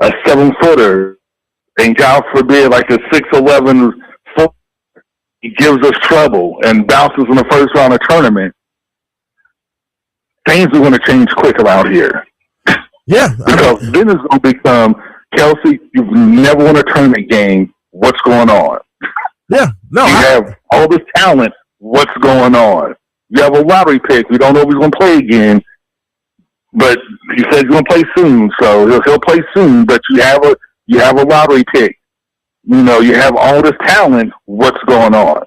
a 7-footer, and God forbid, like a 6'11" foot, he gives us trouble and bounces in the first round of tournament, things are going to change quick around here. Yeah. Because then it's going to become, Kelsey, you've never won a tournament game. What's going on? Yeah. No. You have all this talent. What's going on? You have a lottery pick. We don't know if he's going to play again, but he said he's going to play soon, so he'll play soon. But you have a lottery pick. You know, you have all this talent. What's going on?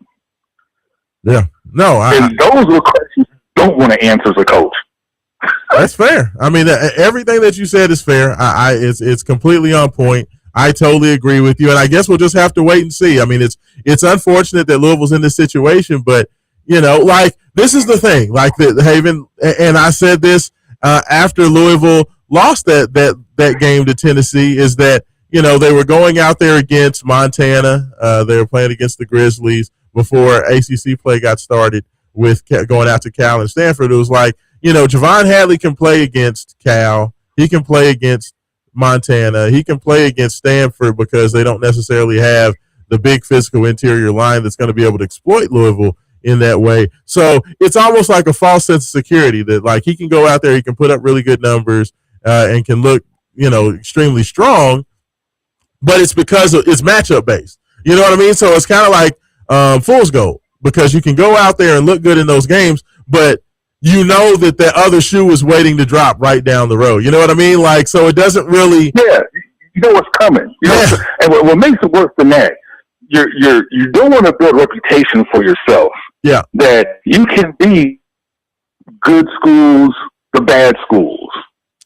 Yeah. No. And those are questions you don't want to answer as a coach. That's fair. I mean, everything that you said is fair. It's completely on point. I totally agree with you, and I guess we'll just have to wait and see. I mean, it's unfortunate that Louisville's in this situation, but you know, like this is the thing. Like the Haven, and I said this after Louisville lost that game to Tennessee, is that you know they were going out there against Montana. They were playing against the Grizzlies before ACC play got started with going out to Cal and Stanford. It was like, you know, Javon Hadley can play against Cal. He can play against Montana. He can play against Stanford because they don't necessarily have the big physical interior line that's going to be able to exploit Louisville in that way. So it's almost like a false sense of security that like he can go out there, he can put up really good numbers and can look, you know, extremely strong, but it's because it's matchup based. You know what I mean? So it's kind of like fool's gold because you can go out there and look good in those games, but you know that other shoe is waiting to drop right down the road. You know what I mean? Like, so it doesn't really. Yeah, you know what's coming. You know, and what makes it worse than that, you don't want to build a reputation for yourself. Yeah, that you can beat good schools, the bad schools.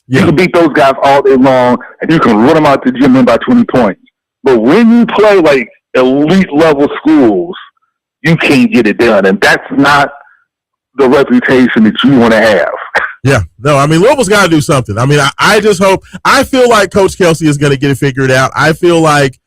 Yeah. You can beat those guys all day long, and you can run them out the gym in by 20 points. But when you play like elite level schools, you can't get it done, and that's not the reputation that you want to have. Yeah, no, I mean, Louisville's got to do something. I mean, I just hope, I feel like Coach Kelsey is going to get it figured out. I feel like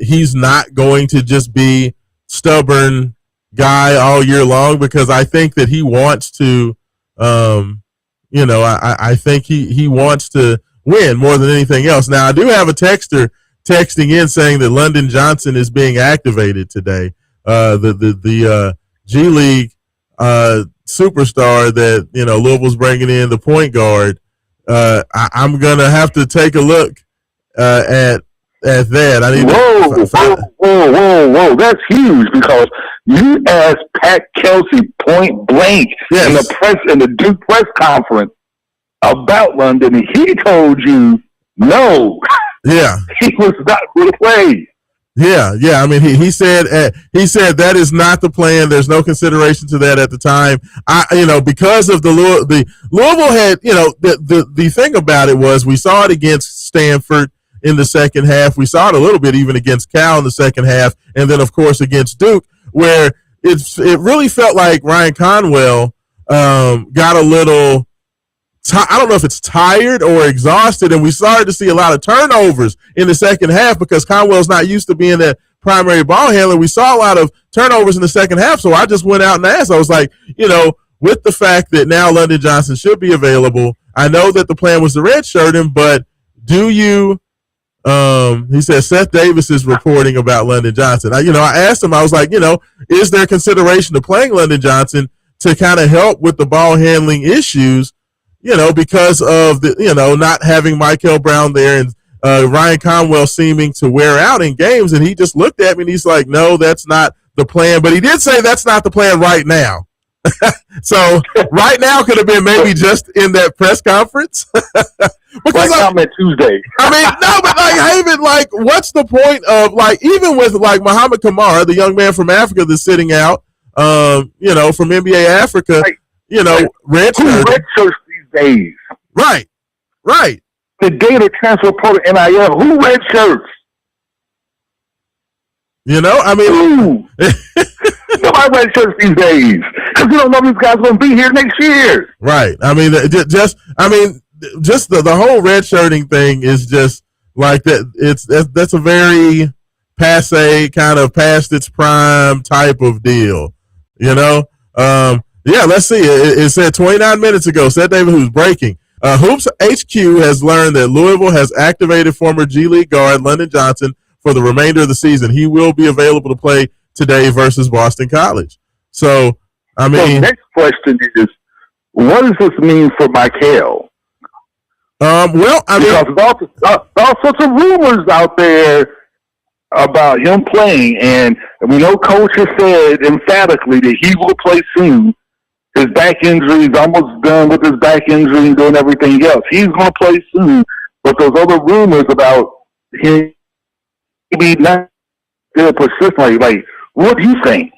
he's not going to just be stubborn guy all year long because I think that he wants to, you know, I think he wants to win more than anything else. Now, I do have a texter texting in saying that London Johnson is being activated today. The G League superstar that, you know, Louisville's bringing in, the point guard. I'm gonna have to take a look at that. I need whoa! That's huge because you asked Pat Kelsey point blank in the Duke press conference about London, and he told you no. Yeah, he was not going to play. Yeah. I mean, he said that is not the plan. There's no consideration to that at the time. You know, because of the Louisville had, you know, the thing about it was we saw it against Stanford in the second half. We saw it a little bit even against Cal in the second half, and then of course against Duke, where it really felt like Ryan Conwell got a little. I don't know if it's tired or exhausted, and we started to see a lot of turnovers in the second half because Conwell's not used to being that primary ball handler. We saw a lot of turnovers in the second half, so I just went out and asked. I was like, you know, with the fact that now London Johnson should be available, I know that the plan was to redshirt him, but do you he said Seth Davis is reporting about London Johnson. I asked him, I was like, you know, is there consideration to playing London Johnson to kind of help with the ball handling issues? You know, because of the, you know, not having Michael Brown there and Ryan Conwell seeming to wear out in games. And he just looked at me and he's like, no, that's not the plan. But he did say that's not the plan right now. So right now could have been maybe just in that press conference. Because I'm at Tuesday. I mean, no, but like, Haven, like, what's the point of, like, even with like Muhammad Kamara, the young man from Africa that's sitting out, you know, from NBA Africa, you know, redshirts days. Right. The day the transfer portal NIL, who red shirts? You know, I mean, nobody red shirts these days because you don't know these guys going to be here next year. Right. I mean, just the whole red shirting thing is just like that. That's a very passe, kind of past its prime type of deal. You know. Yeah, let's see. It said 29 minutes ago, Seth Davis, who's breaking. Hoops HQ has learned that Louisville has activated former G League guard London Johnson for the remainder of the season. He will be available to play today versus Boston College. So, I mean. So, next question is, what does this mean for Michael? Well, I mean, because there's all sorts of rumors out there about him playing, and we know Coach has said emphatically that he will play soon. His back injury is almost done with his back injury and doing everything else. He's going to play soon, but those other rumors about him maybe not still persistently, like, what do you think?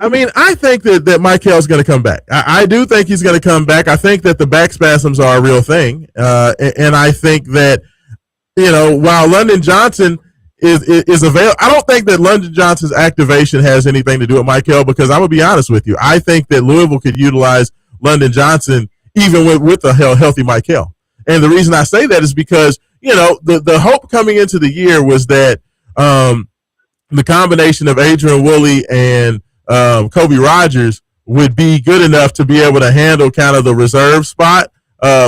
I mean, I think that Michael's going to come back. I do think he's going to come back. I think that the back spasms are a real thing. And I think that, while London Johnson is available, I don't think that London Johnson's activation has anything to do with Michael, because I'm going to be honest with you. I think that Louisville could utilize London Johnson even with a healthy Michael. And the reason I say that is because, the hope coming into the year was that the combination of Adrian Woolley and Kobe Rogers would be good enough to be able to handle kind of the reserve spot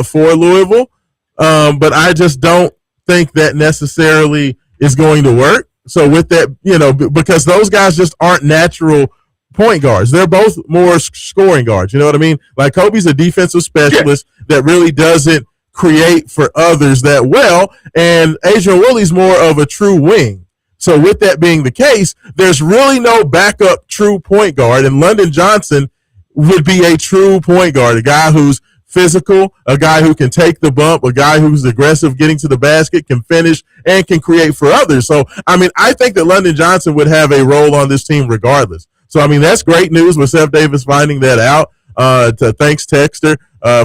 for Louisville. But I just don't think that necessarily is going to work. So with that, because those guys just aren't natural point guards. They're both more scoring guards. You know what I mean? Like Kobe's a defensive specialist that really doesn't create for others that well. And Adrian Woolley's more of a true wing. So with that being the case, there's really no backup true point guard, and London Johnson would be a true point guard, a guy who's physical, a guy who can take the bump, a guy who's aggressive getting to the basket, can finish, and can create for others. So, I mean, I think that London Johnson would have a role on this team regardless. So, I mean, that's great news with Seth Davis finding that out. Thanks, Texter,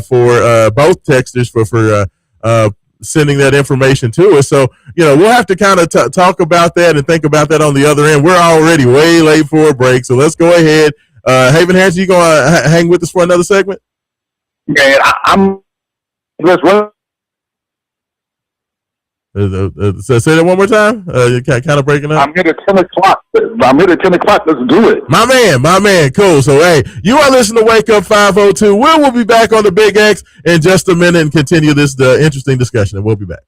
for both Texters for sending that information to us. So, we'll have to kind of talk about that and think about that on the other end. We're already way late for a break, so let's go ahead. Haven Hanson, you going to hang with us for another segment? Yeah, I'm just running. Say that one more time. You're kind of breaking up. I'm here at 10 o'clock. Let's do it. My man. Cool. So, hey, you are listening to Wake Up 502. We'll be back on the Big X in just a minute and continue this interesting discussion. And we'll be back.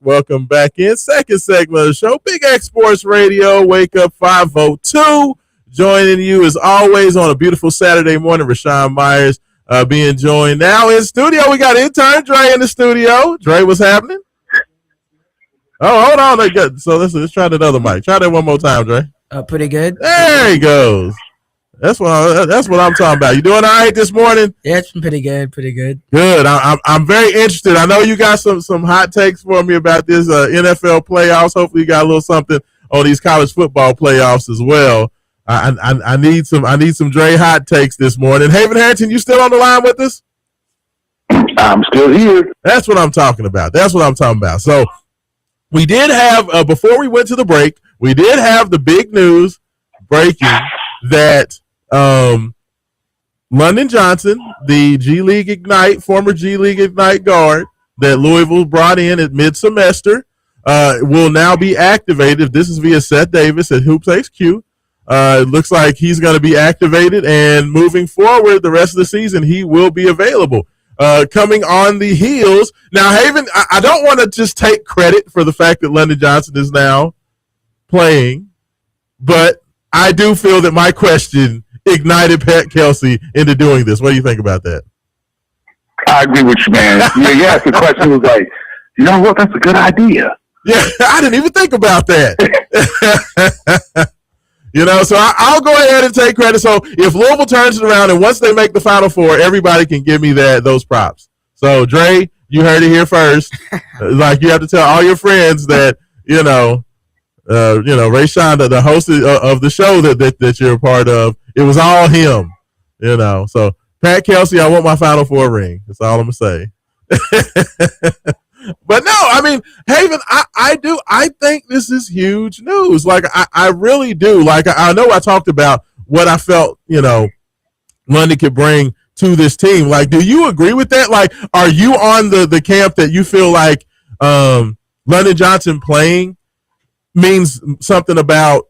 Welcome back in. Second segment of the show, Big X Sports Radio, Wake Up 502. Joining you as always on a beautiful Saturday morning, Raashaan Myers being joined now in studio. We got intern Dre in the studio. Dre, what's happening? Oh, hold on. So let's try that other mic. Try that one more time, Dre. Pretty good. There he goes. That's what I'm talking about. You doing all right this morning? Yeah, it's been pretty good. Good. I'm very interested. I know you got some hot takes for me about this NFL playoffs. Hopefully, you got a little something on these college football playoffs as well. I need some Dre hot takes this morning. Haven Harrington, you still on the line with us? I'm still here. That's what I'm talking about. So we did have before we went to the break, we did have the big news breaking that London Johnson, the former G League Ignite guard that Louisville brought in at mid-semester, will now be activated. This is via Seth Davis at Hoops HQ. It looks like he's going to be activated, and moving forward the rest of the season, he will be available. Coming on the heels. Now, Haven, I don't want to just take credit for the fact that London Johnson is now playing, but I do feel that my question ignited Pat Kelsey into doing this. What do you think about that? I agree with you, man. Yeah, the question was like, you know what? That's a good idea. Yeah, I didn't even think about that. So I'll go ahead and take credit. So if Louisville turns it around and once they make the Final Four, everybody can give me those props. So, Dre, you heard it here first. Like, you have to tell all your friends that, Raashaan, the host of the show that you're a part of, it was all him, So, Pat Kelsey, I want my Final Four ring. That's all I'm going to say. But no, I mean, Haven, I think this is huge news. Like, I really do. Like, I know I talked about what I felt, London could bring to this team. Like, do you agree with that? Like, are you on the camp that you feel like London Johnson playing means something about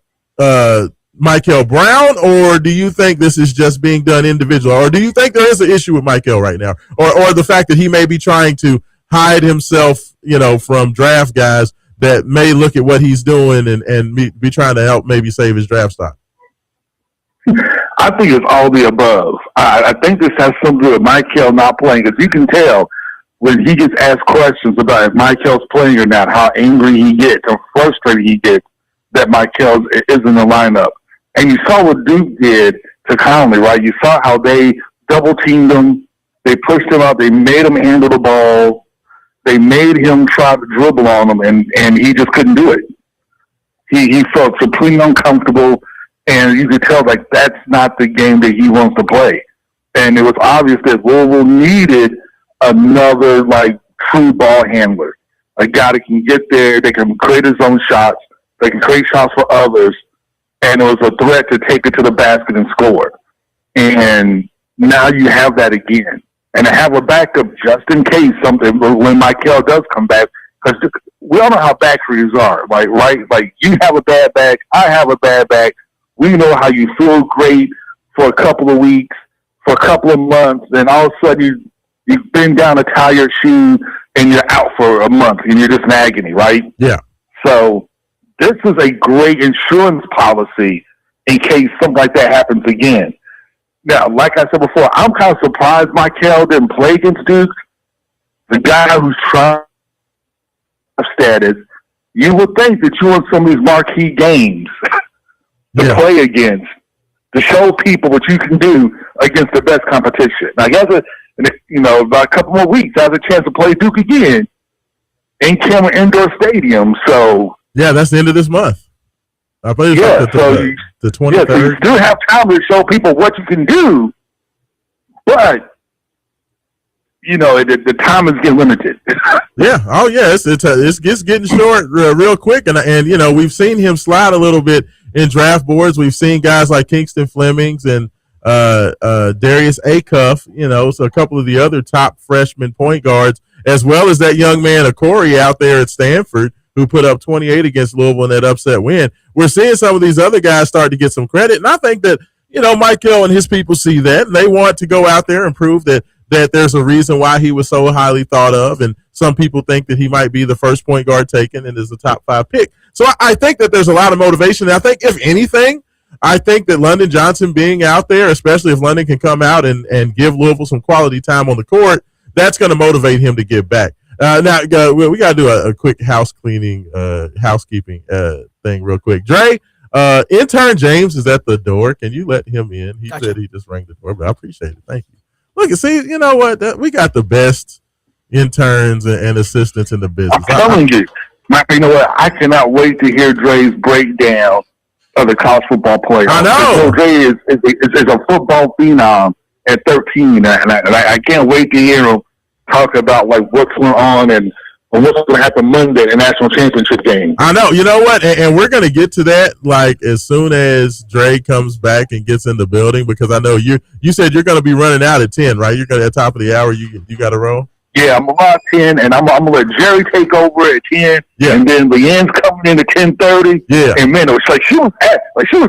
Michael Brown, or do you think this is just being done individual? Or do you think there is an issue with Michael right now? Or the fact that he may be trying to hide himself, from draft guys that may look at what he's doing and be trying to help maybe save his draft stock? I think it's all the above. I think this has something to do with Michael not playing, because you can tell when he gets asked questions about if Michael's playing or not, how angry he gets or frustrated he gets that Michael is in the lineup. And you saw what Duke did to Conley, right? You saw how they double-teamed him. They pushed him out. They made him handle the ball. They made him try to dribble on him, and he just couldn't do it. He felt supremely uncomfortable, and you could tell, like, that's not the game that he wants to play. And it was obvious that Louisville needed another, like, true ball handler, a guy that can get there, they can create his own shots, they can create shots for others, and it was a threat to take it to the basket and score. And now you have that again. And to have a backup just in case something, when Michael does come back, because we all know how back trees are, right? Like, you have a bad back, I have a bad back. We know how you feel great for a couple of weeks, for a couple of months, then all of a sudden you bend down to tie your shoe and you're out for a month and you're just in agony, right? Yeah. So this is a great insurance policy in case something like that happens again. Now, like I said before, I'm kind of surprised Michael didn't play against Duke. The guy who's trying status, you would think that you want some of these marquee games to play against, to show people what you can do against the best competition. Now, about a couple more weeks, I have a chance to play Duke again in Cameron Indoor Stadium. So yeah, that's the end of this month. I believe the 23rd. Yeah, so you still have time to show people what you can do, but the time is getting limited. Yeah. Oh, yeah. It's getting short real quick, and we've seen him slide a little bit in draft boards. We've seen guys like Kingston Flemings and Darius Acuff, so a couple of the other top freshman point guards, as well as that young man Okori out there at Stanford, who put up 28 against Louisville in that upset win. We're seeing some of these other guys start to get some credit, and I think that, Michael and his people see that, and they want to go out there and prove that that there's a reason why he was so highly thought of, and some people think that he might be the first point guard taken and is a top 5 pick. So I think that there's a lot of motivation. And I think, if anything, I think that London Johnson being out there, especially if London can come out and give Louisville some quality time on the court, that's going to motivate him to get back. Now, we got to do a quick housekeeping thing real quick. Dre, intern James is at the door. Can you let him in? He said he just rang the door, but I appreciate it. Thank you. Look, see, you know what? We got the best interns and assistants in the business. I'm telling you. You know what? I cannot wait to hear Dre's breakdown of the college football playoffs. I know. Dre is a football phenom at 13, and I can't wait to hear him talk about like what's going on and what's going to happen Monday in the national championship game. I know. You know what? And we're going to get to that like as soon as Dre comes back and gets in the building, because I know you said you're going to be running out at 10, right? You're going to at the top of the hour. You got to roll. Yeah, I'm about 10, and I'm gonna let Jerry take over at 10, and then Leanne's coming in at 10:30. Yeah, and man, it was like she was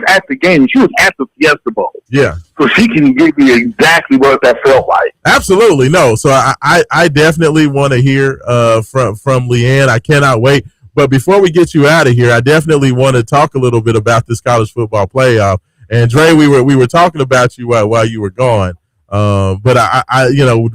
at the game, she was at the Fiesta Bowl. Yeah, so she can give me exactly what that felt like. Absolutely, no. So I definitely want to hear from Leanne. I cannot wait. But before we get you out of here, I definitely want to talk a little bit about this college football playoff. And Dre, we were talking about you while you were gone. But I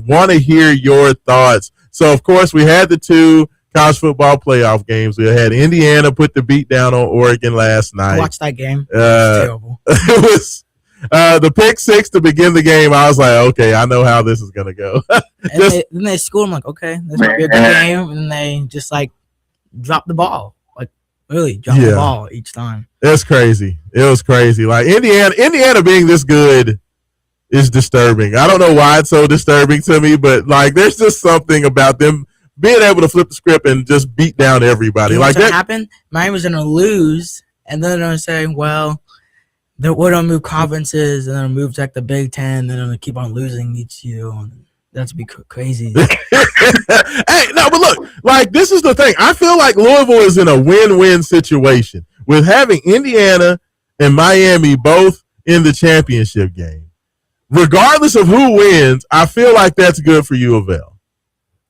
want to hear your thoughts. So of course we had the 2 college football playoff games. We had Indiana put the beat down on Oregon last night. I watched that game. It was terrible. It was the pick 6 to begin the game. I was like, okay, I know how this is gonna go. Then they scored. I'm like, okay, this might be a good game. And then they just like dropped the ball. Like really dropped the ball each time. It's crazy. It was crazy. Like Indiana being this good is disturbing. I don't know why it's so disturbing to me, but like there's just something about them being able to flip the script and just beat down everybody. Like that happened. Miami was gonna lose, and then they're gonna say, "Well, we're gonna move conferences, and then move to like the Big Ten, and then they're gonna keep on losing each year." That's be crazy. Hey, no, but look, like this is the thing. I feel like Louisville is in a win-win situation with having Indiana and Miami both in the championship game. Regardless of who wins, I feel like that's good for U of L.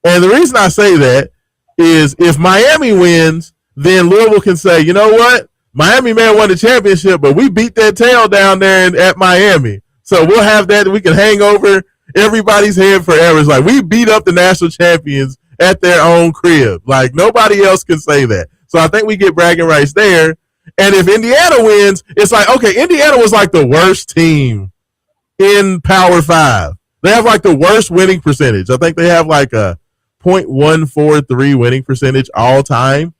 And the reason I say that is if Miami wins, then Louisville can say, you know what? Miami man won the championship, but we beat that tail down there at Miami. So we'll have that. We can hang over everybody's head forever. It's like we beat up the national champions at their own crib. Like nobody else can say that. So I think we get bragging rights there. And if Indiana wins, it's like, okay, Indiana was like the worst team in Power 5. They have like the worst winning percentage. I think they have like a .143 winning percentage all time,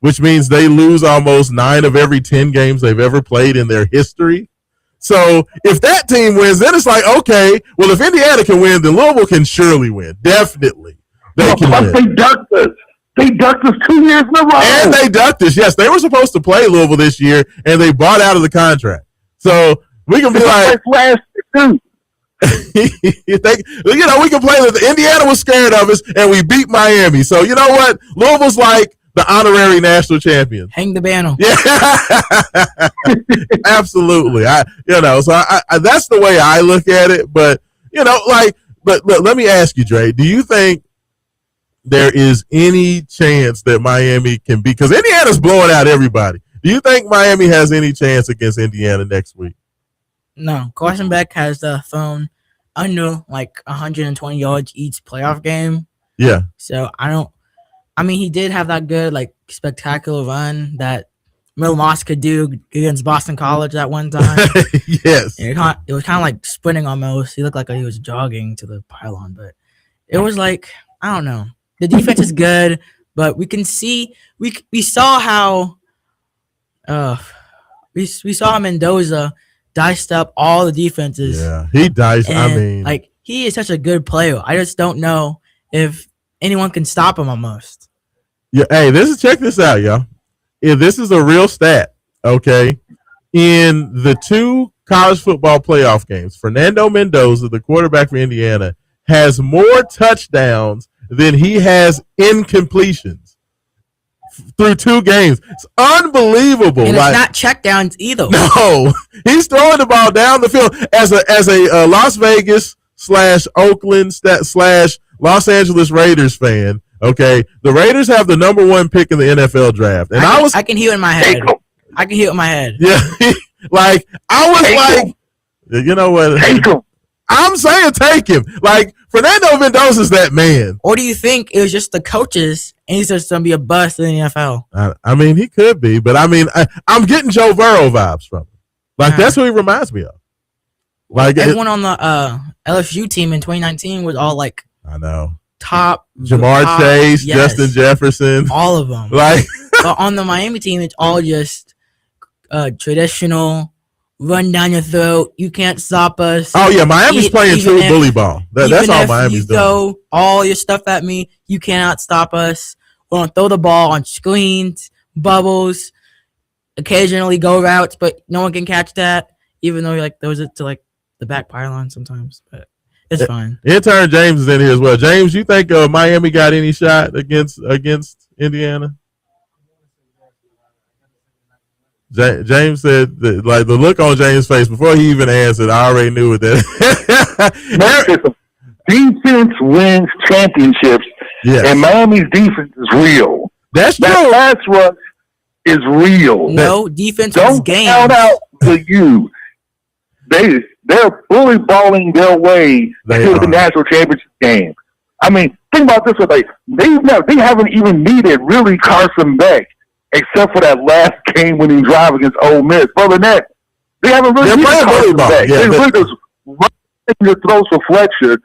which means they lose almost 9 of every 10 games they've ever played in their history. So if that team wins, then it's like, okay, well, if Indiana can win, then Louisville can surely win. Definitely. They can win. They ducked us. They ducked us 2 years in a row. And they ducked us. Yes, they were supposed to play Louisville this year, and they bought out of the contract. So we can be like, last two. we can play with Indiana was scared of us, and we beat Miami. So you know what? Louisville's like the honorary national champion. Hang the banner. Yeah, absolutely. So that's the way I look at it. But but let me ask you, Dre. Do you think there is any chance that Miami can be? Because Indiana's blowing out everybody. Do you think Miami has any chance against Indiana next week? No. Carson Beck has thrown under like 120 yards each playoff game. Yeah. So he did have that good, like, spectacular run that Middle Moss could do against Boston College that one time. Yes. It was kind of like sprinting almost. He looked like he was jogging to the pylon, but it was like, I don't know. The defense is good, but we can see we saw how we saw Mendoza diced up all the defenses. Yeah, he diced. Like, he is such a good player. I just don't know if anyone can stop him almost. Yeah, hey, check this out, y'all. If this is a real stat, okay? In the 2 college football playoff games, Fernando Mendoza, the quarterback for Indiana, has more touchdowns than he has incompletions through 2 games. It's unbelievable. And it's not checkdowns either. No, he's throwing the ball down the field as a Las Vegas / Oakland / Los Angeles Raiders fan, okay, the Raiders have the number 1 pick in the NFL draft. And I can hear it in my head. I can hear it in my head. Yeah. Like, I was like, you know what? Take him. I'm saying take him. Like, Fernando Mendoza's that man. Or do you think it was just the coaches and he's just going to be a bust in the NFL? I mean, he could be, but I mean, I'm getting Joe Burrow vibes from him. Like, that's who he reminds me of. Like, everyone on the LSU team in 2019 was all like, I know, top Jamar Chase, yes, Justin Jefferson, all of them. Like, but on the Miami team, it's all just traditional, run down your throat. You can't stop us. Oh yeah, Miami's playing true bully ball. That's all Miami's doing. Throw all your stuff at me, you cannot stop us. We're gonna throw the ball on screens, bubbles, occasionally go routes, but no one can catch that. Even though like throws it to like the back pylon sometimes, but it's fine. Intern James is in here as well. James, you think Miami got any shot against Indiana? James said that, like, the look on James' face before he even answered, I already knew it. That defense wins championships, and Miami's defense is real. That's true. That pass rush is real. No, defense is game. Don't count out to you. They're bully balling their way to the national championship game. I mean, think about this way: they haven't even needed really Carson Beck, except for that last game-winning drive against Ole Miss. Other than that, they haven't really needed Carson Beck. They really just run your throws for Fletcher,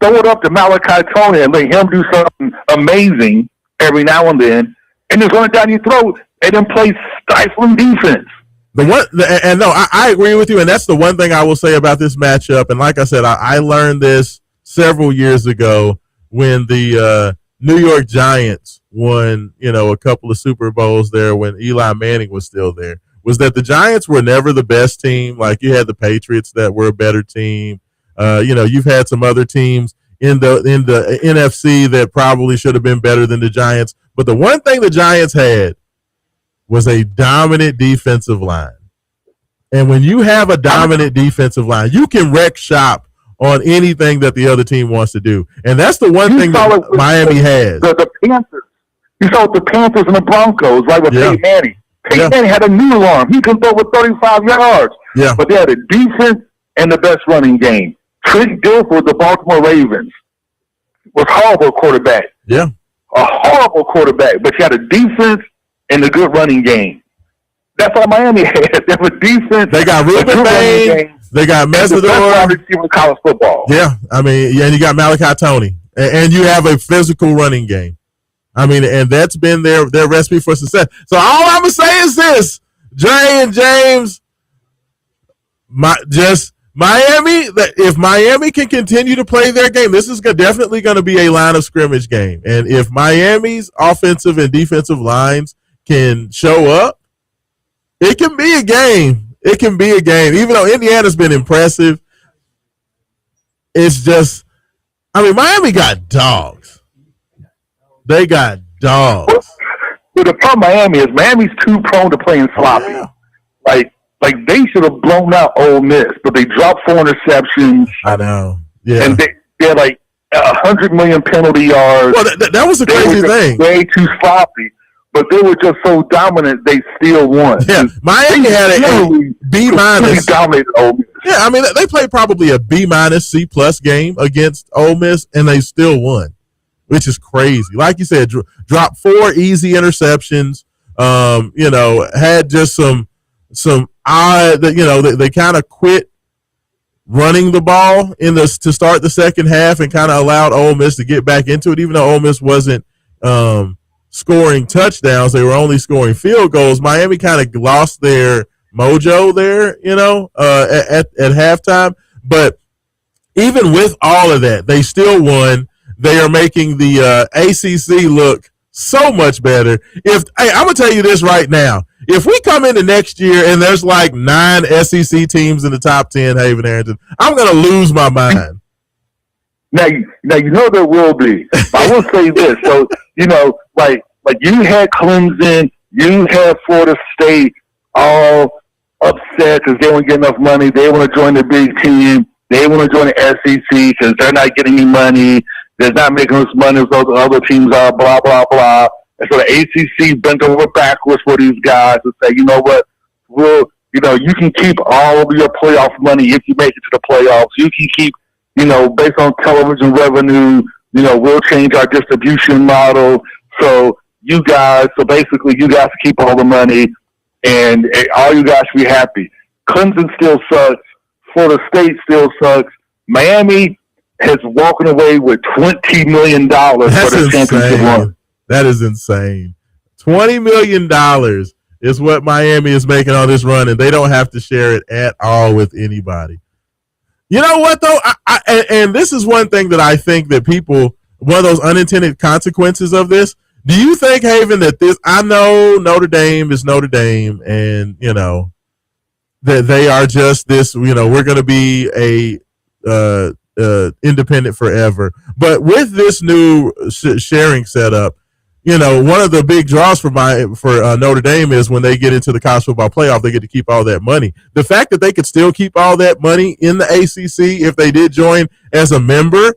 throw it up to Malachi Tony, and let him do something amazing every now and then, and just run it down your throat, and then play stifling defense. I agree with you, and that's the one thing I will say about this matchup. And like I said, I learned this several years ago when the New York Giants won, a couple of Super Bowls there when Eli Manning was still there, was that the Giants were never the best team. Like, you had the Patriots that were a better team. You've had some other teams in the NFC that probably should have been better than the Giants. But the one thing the Giants had was a dominant defensive line. And when you have a dominant defensive line, you can wreck shop on anything that the other team wants to do. And that's the one thing that Miami has. The Panthers. You saw the Panthers and the Broncos, right, with Peyton Manning. Peyton Manning had a new arm. He can throw for 35 yards. Yeah. But they had a defense and the best running game. Trent Dilfer, the Baltimore Ravens, was horrible quarterback. Yeah. A horrible quarterback. But you had a defense and a good running game. That's all Miami had. They have a defense. They got Ruben Bain. They got Mesidor. The best wide receiver in college football. Yeah. I mean, and you got Malachi Tony. And you have a physical running game. I mean, and that's been their recipe for success. So all I'm going to say is this, Jay and James, Miami, if Miami can continue to play their game, this is definitely going to be a line of scrimmage game. And if Miami's offensive and defensive lines can show up, it can be a game. It can be a game. Even though Indiana's been impressive, it's just, I mean, Miami got dogs. They got dogs. But the problem Miami's too prone to playing sloppy. Oh, yeah. Like they should have blown out Ole Miss, but they dropped 4 interceptions. I know. Yeah. And they had like 100 million penalty yards. Well, that was the crazy thing. Way too sloppy, but they were just so dominant they still won. Yeah, Miami had a B minus. Dominated Ole Miss. Yeah, I mean they played probably a B minus C plus game against Ole Miss, and they still won, which is crazy. Like you said, dropped 4 easy interceptions. Had just some odd, they kind of quit running the ball to start the second half and kind of allowed Ole Miss to get back into it, even though Ole Miss wasn't scoring touchdowns. They were only scoring field goals. Miami kind of lost their mojo there, at halftime. But even with all of that, they still won. They are making the ACC look so much better. I'm going to tell you this right now. If we come into next year and there's like 9 SEC teams in the top 10, Haven Harrington, I'm going to lose my mind. Now there will be. I will say this. So, like you had Clemson, you had Florida State all upset because they don't get enough money. They want to join the big team. They want to join the SEC because they're not getting any money. They're not making as money as those other teams are, blah, blah, blah. And so the ACC bent over backwards for these guys and say, you know what, you can keep all of your playoff money if you make it to the playoffs. You can keep, based on television revenue, we'll change our distribution model. So basically you guys keep all the money and all you guys should be happy. Clemson still sucks. Florida State still sucks. Miami has walking away with $20 million for the championship run. That is insane. $20 million is what Miami is making on this run, and they don't have to share it at all with anybody. You know what, though? And this is one thing that I think that one of those unintended consequences of this. Do you think, Haven, that I know Notre Dame is Notre Dame, and, that they are just this, we're going to be independent forever. But with this new sharing setup, one of the big draws for Notre Dame is when they get into the college football playoff, they get to keep all that money. The fact that they could still keep all that money in the ACC if they did join as a member,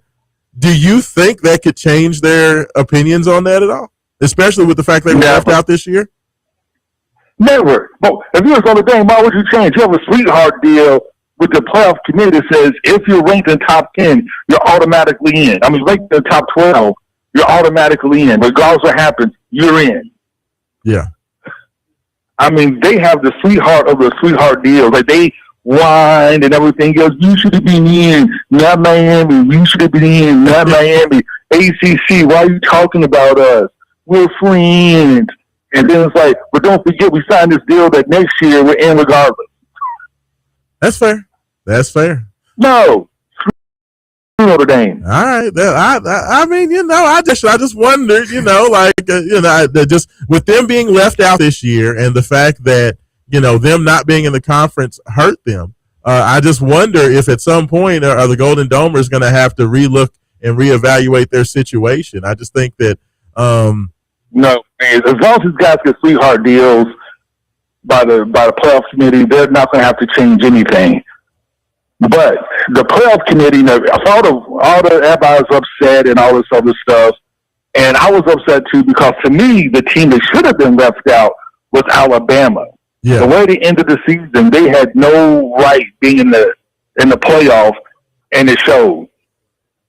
do you think that could change their opinions on that at all? Especially with the fact they were left out this year? Never. But if you was Notre Dame, why would you change? You have a sweetheart deal with the playoff committee that says if you're ranked in the top 10, you're automatically in. I mean, ranked in the top 12, you're automatically in. Regardless of what happens, you're in. Yeah. I mean, they have the sweetheart of the sweetheart deal. Like, they whine and everything else. You should have been in, not Miami. You should have been in, not Miami. ACC, why are you talking about us? We're friends. And then it's like, but don't forget, we signed this deal that next year we're in regardless. That's fair. No. Notre Dame. All right. I mean, I just wondered, just with them being left out this year and the fact that, them not being in the conference hurt them. I just wonder if at some point are the Golden Domers going to have to relook and reevaluate their situation. I just think that, no, man, as long as these guys get sweetheart deals by the playoff committee, they're not going to have to change anything. But the playoff committee, everybody was upset and all this other stuff, and I was upset too because to me, the team that should have been left out was Alabama. Yeah. The way they ended the season, they had no right being in the playoff, and it showed.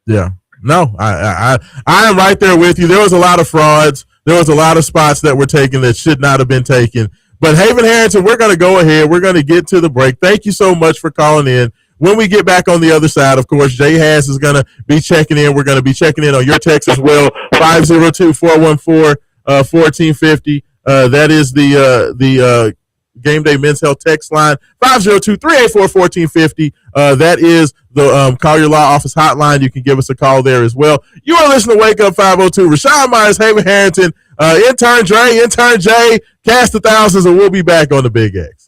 Yeah. No, I am right there with you. There was a lot of frauds. There was a lot of spots that were taken that should not have been taken. But Haven Harrington, we're going to go ahead. We're going to get to the break. Thank you so much for calling in. When we get back on the other side, of course, Jay Hass is going to be checking in. We're going to be checking in on your text as well. 502-414-1450. That is the Game Day Men's Health text line. 502-384-1450. That is the Call Your Law Office hotline. You can give us a call there as well. You are listening to Wake Up 502. Raashaan Myers, Haven Harrington, intern Dre, intern Jay, cast the thousands, and we'll be back on the Big X.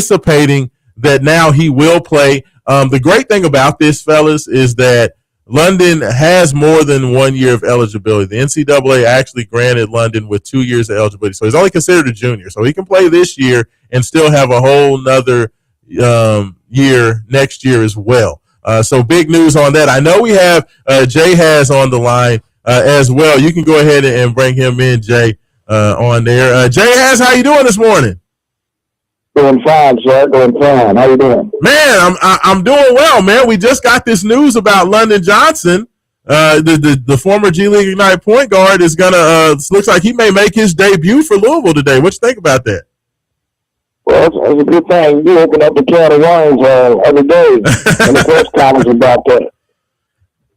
anticipating that now he will play. The great thing about this, fellas, is that London has more than 1 year of eligibility. The NCAA actually granted London with 2 years of eligibility. So he's only considered a junior. So he can play this year and still have a whole nother year next year as well. So big news on that. I know we have Jay Has on the line as well. You can go ahead and bring him in, Jay, on there. Jay Has, how you doing this morning? Doing fine, sir. Doing fine. How you doing? Man, I'm doing well, man. We just got this news about London Johnson. The former G League Ignite point guard is gonna looks like he may make his debut for Louisville today. What you think about that? Well, it's a good thing. You open up the can of worms every day in the press conference about that.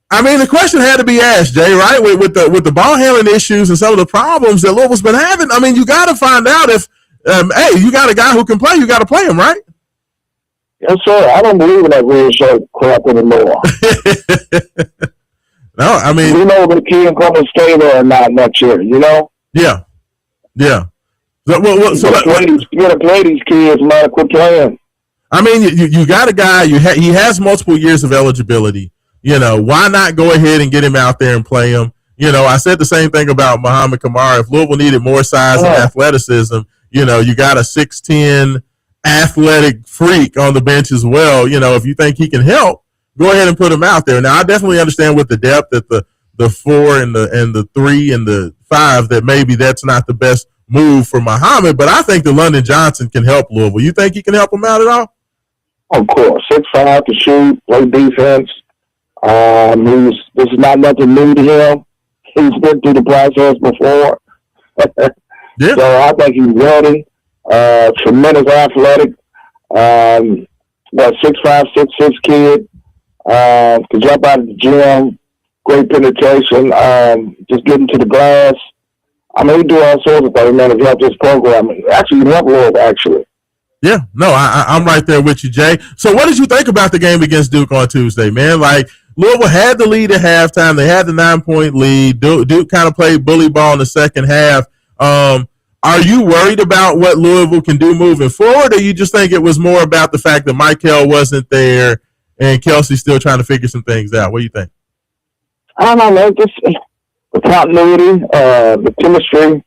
I mean, the question had to be asked, Jay, right? With the ball handling issues and some of the problems that Louisville's been having. I mean, you got to find out if, hey, you got a guy who can play. You got to play him, right? Yes, sir. I don't believe in that red shirt crap anymore. No, I mean, you know the kid going to stay there or not next year. You know? Yeah. So, you got to play these kids, man. Quit playing. I mean, you got a guy. He has multiple years of eligibility. You know, why not go ahead and get him out there and play him? You know, I said the same thing about Muhammad Kamara. If Louisville needed more size and athleticism, you know, you got a 6'10" athletic freak on the bench as well. You know, if you think he can help, go ahead and put him out there. Now, I definitely understand with the depth that the 4 and the 3 and the 5 that maybe that's not the best move for Muhammad, but I think the London Johnson can help Louisville. You think he can help him out at all? Of course. 6'5" to shoot, play defense. This is not nothing new to him. He's been through the process before. Yeah. So I think he's ready. Tremendous athletic. That 6'5", 6'6" kid. Can jump out of the gym. Great penetration. Just getting to the glass. I mean, he do all sorts of things, man, to help this program. Actually, he helped Louisville, actually. Yeah, no, I'm right there with you, Jay. So what did you think about the game against Duke on Tuesday, man? Like, Louisville had the lead at halftime. They had the 9-point lead. Duke kind of played bully ball in the second half. Are you worried about what Louisville can do moving forward, or you just think it was more about the fact that Michael wasn't there and Kelsey's still trying to figure some things out? What do you think? I don't know, man. Just the continuity, the chemistry,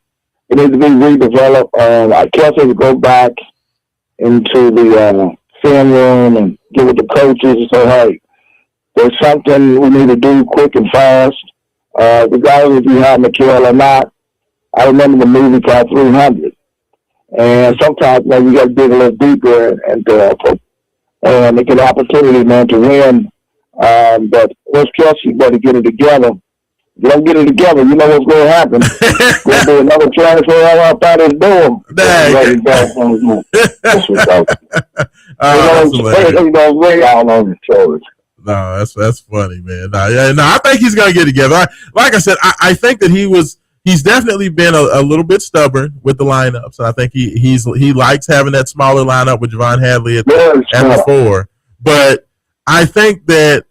it needs to be redeveloped. Kelsey would go back into the film room and get with the coaches and say, hey, there's something we need to do quick and fast. Regardless if you have Michael or not. I remember the movie called 300. And sometimes, man, you got to dig a little deeper and get an opportunity, man, to win. But once Kelsey better get it together, if you don't get it together, you know what's going to happen. Going to be another transfer out out his door. No, that's funny, man. No, I think he's gonna get together. Like I said, I think that he's definitely been a little bit stubborn with the lineups. I think he likes having that smaller lineup with Javon Hadley at the 4. But I think that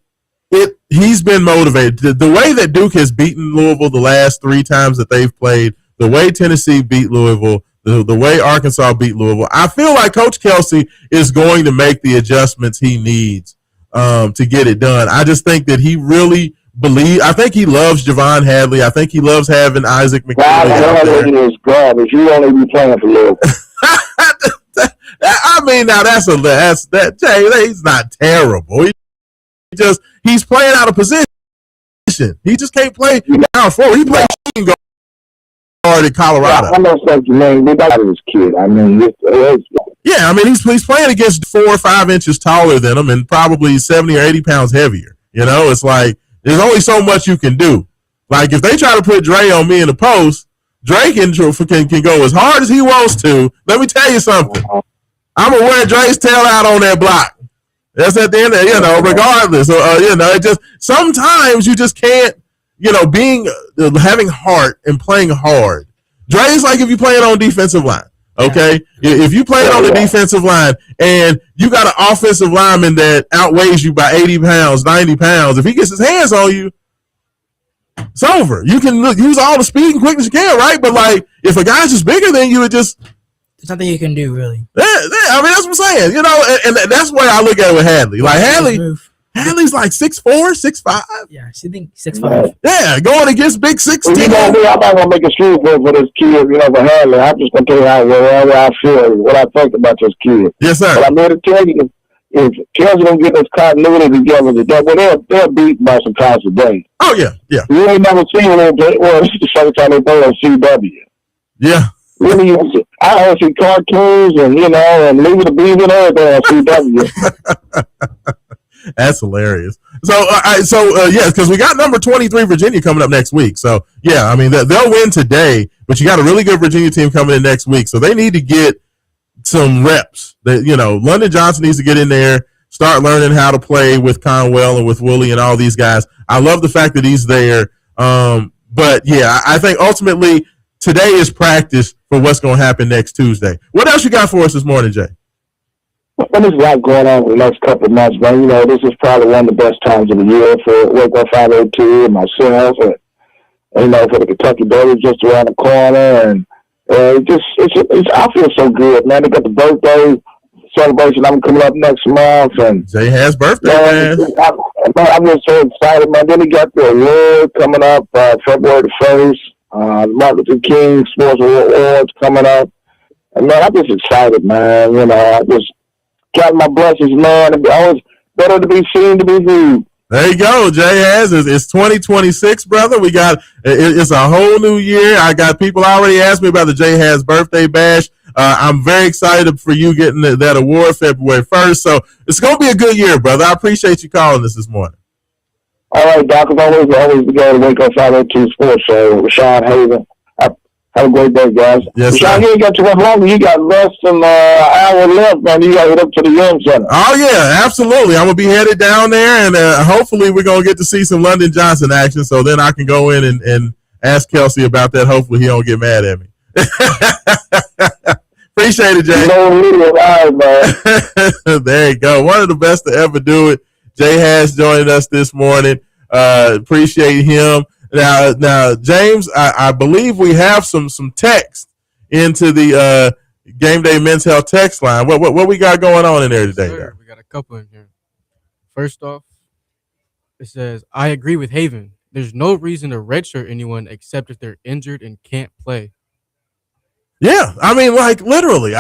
he's been motivated. The way that Duke has beaten Louisville the last 3 times that they've played, the way Tennessee beat Louisville, the way Arkansas beat Louisville, I feel like Coach Kelsey is going to make the adjustments he needs to get it done. I just think that he really I think he loves Javon Hadley. I think he loves having Isaac McKinley out there. Is garbage. You won't be playing for Louisville. I mean, now that Jay, he's not terrible. He's playing out of position. He just can't play down forward. He plays guard in Colorado. I know something, man. We got this kid. I mean, yeah, I mean, he's playing against 4 or 5 inches taller than him and probably 70 or 80 pounds heavier. You know, it's like there's only so much you can do. Like if they try to put Dre on me in the post, Dre can go as hard as he wants to. Let me tell you something. I'm gonna wear Dre's tail out on that block. That's at the end of, regardless. It just sometimes you just can't, having heart and playing hard. Dre's like if you playing on defensive line. Okay, if you play on the defensive line and you got an offensive lineman that outweighs you by 80 pounds, 90 pounds, if he gets his hands on you, it's over. You can use all the speed and quickness you can, right? But like if a guy's just bigger than you, it just There's nothing you can do, really. Yeah, I mean, that's what I'm saying. You know, and that's where I look at it with Hadley. Like, Hadley's like 6'4", 6'5". Yeah, she think 6'5". Yeah, going against big 6'10". Well, you know me, I'm not going to make a excuse for this kid, you know, for Hadley. I'm just going to tell you how I feel, what I think about this kid. Yes, sir. But I'm here to tell you, if Kelsey don't get this continuity together today, well, they're beat by some times today. Oh, yeah, yeah. You ain't never seen them. Well, this is the first time they play on CW. Yeah. Really, I always see cartoons and, you know, and Leave It to Beaver and everything on CW. That's hilarious. So, yeah, because we got number 23 Virginia coming up next week. So, yeah, I mean, they'll win today, but you got a really good Virginia team coming in next week. So they need to get some reps. You know, London Johnson needs to get in there, start learning how to play with Conwell and with Woolley and all these guys. I love the fact that he's there. But, yeah, I think ultimately today is practice for what's going to happen next Tuesday. What else you got for us this morning, Jay? Well, there's a lot going on for the next couple of months, man. You know, this is probably one of the best times of the year for Waco 502 and myself, and you know, for the Kentucky Derby just around the corner, and I feel so good, man. They got the birthday celebration. I'm coming up next month, and Jay has birthday, man. I'm just so excited, man. Then he got the award coming up February the 1st. Martin Luther King Sports Awards coming up, and man, I'm just excited, man. You know, I just count my blessings, man. It's always better to be seen to be viewed. There you go. Jay has it's 2026, brother. It's a whole new year. I got people already asked me about the Jay Has birthday bash. I'm very excited for you getting that award February 1st. So it's going to be a good year, brother. I appreciate you calling us this morning. All right, Doc. As always, we go to Waco 502 Sports Show. Raashaan Haven. Have a great day, guys. Yes, Raashaan, you ain't got too much longer. You got less than an hour left, man. You got to head up to the Young Center. Oh, yeah, absolutely. I'm going to be headed down there, and hopefully we're going to get to see some London Johnson action, so then I can go in and ask Kelsey about that. Hopefully he don't get mad at me. Appreciate it, Jay. There you go. One of the best to ever do it. Jay has joined us this morning. Appreciate him. Now, James, I believe we have some text into the Game Day Men's Health text line. What we got going on in there today? Sir, we got a couple in here. First off, it says, I agree with Haven. There's no reason to redshirt anyone except if they're injured and can't play. Yeah, I mean, like, literally.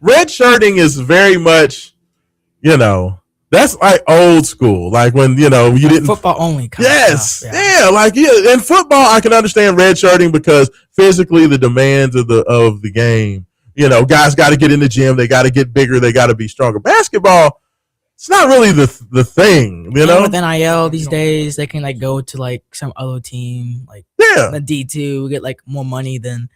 Redshirting is very much, you know, that's like old school. Like when, you know, you didn't football only. Yes. Yeah. Like, yeah. In football, I can understand redshirting because physically the demands of the game, you know, guys got to get in the gym. They got to get bigger. They got to be stronger. Basketball, it's not really the thing, you know. With NIL these days, they can like go to like some other team, like the D2, get like more money than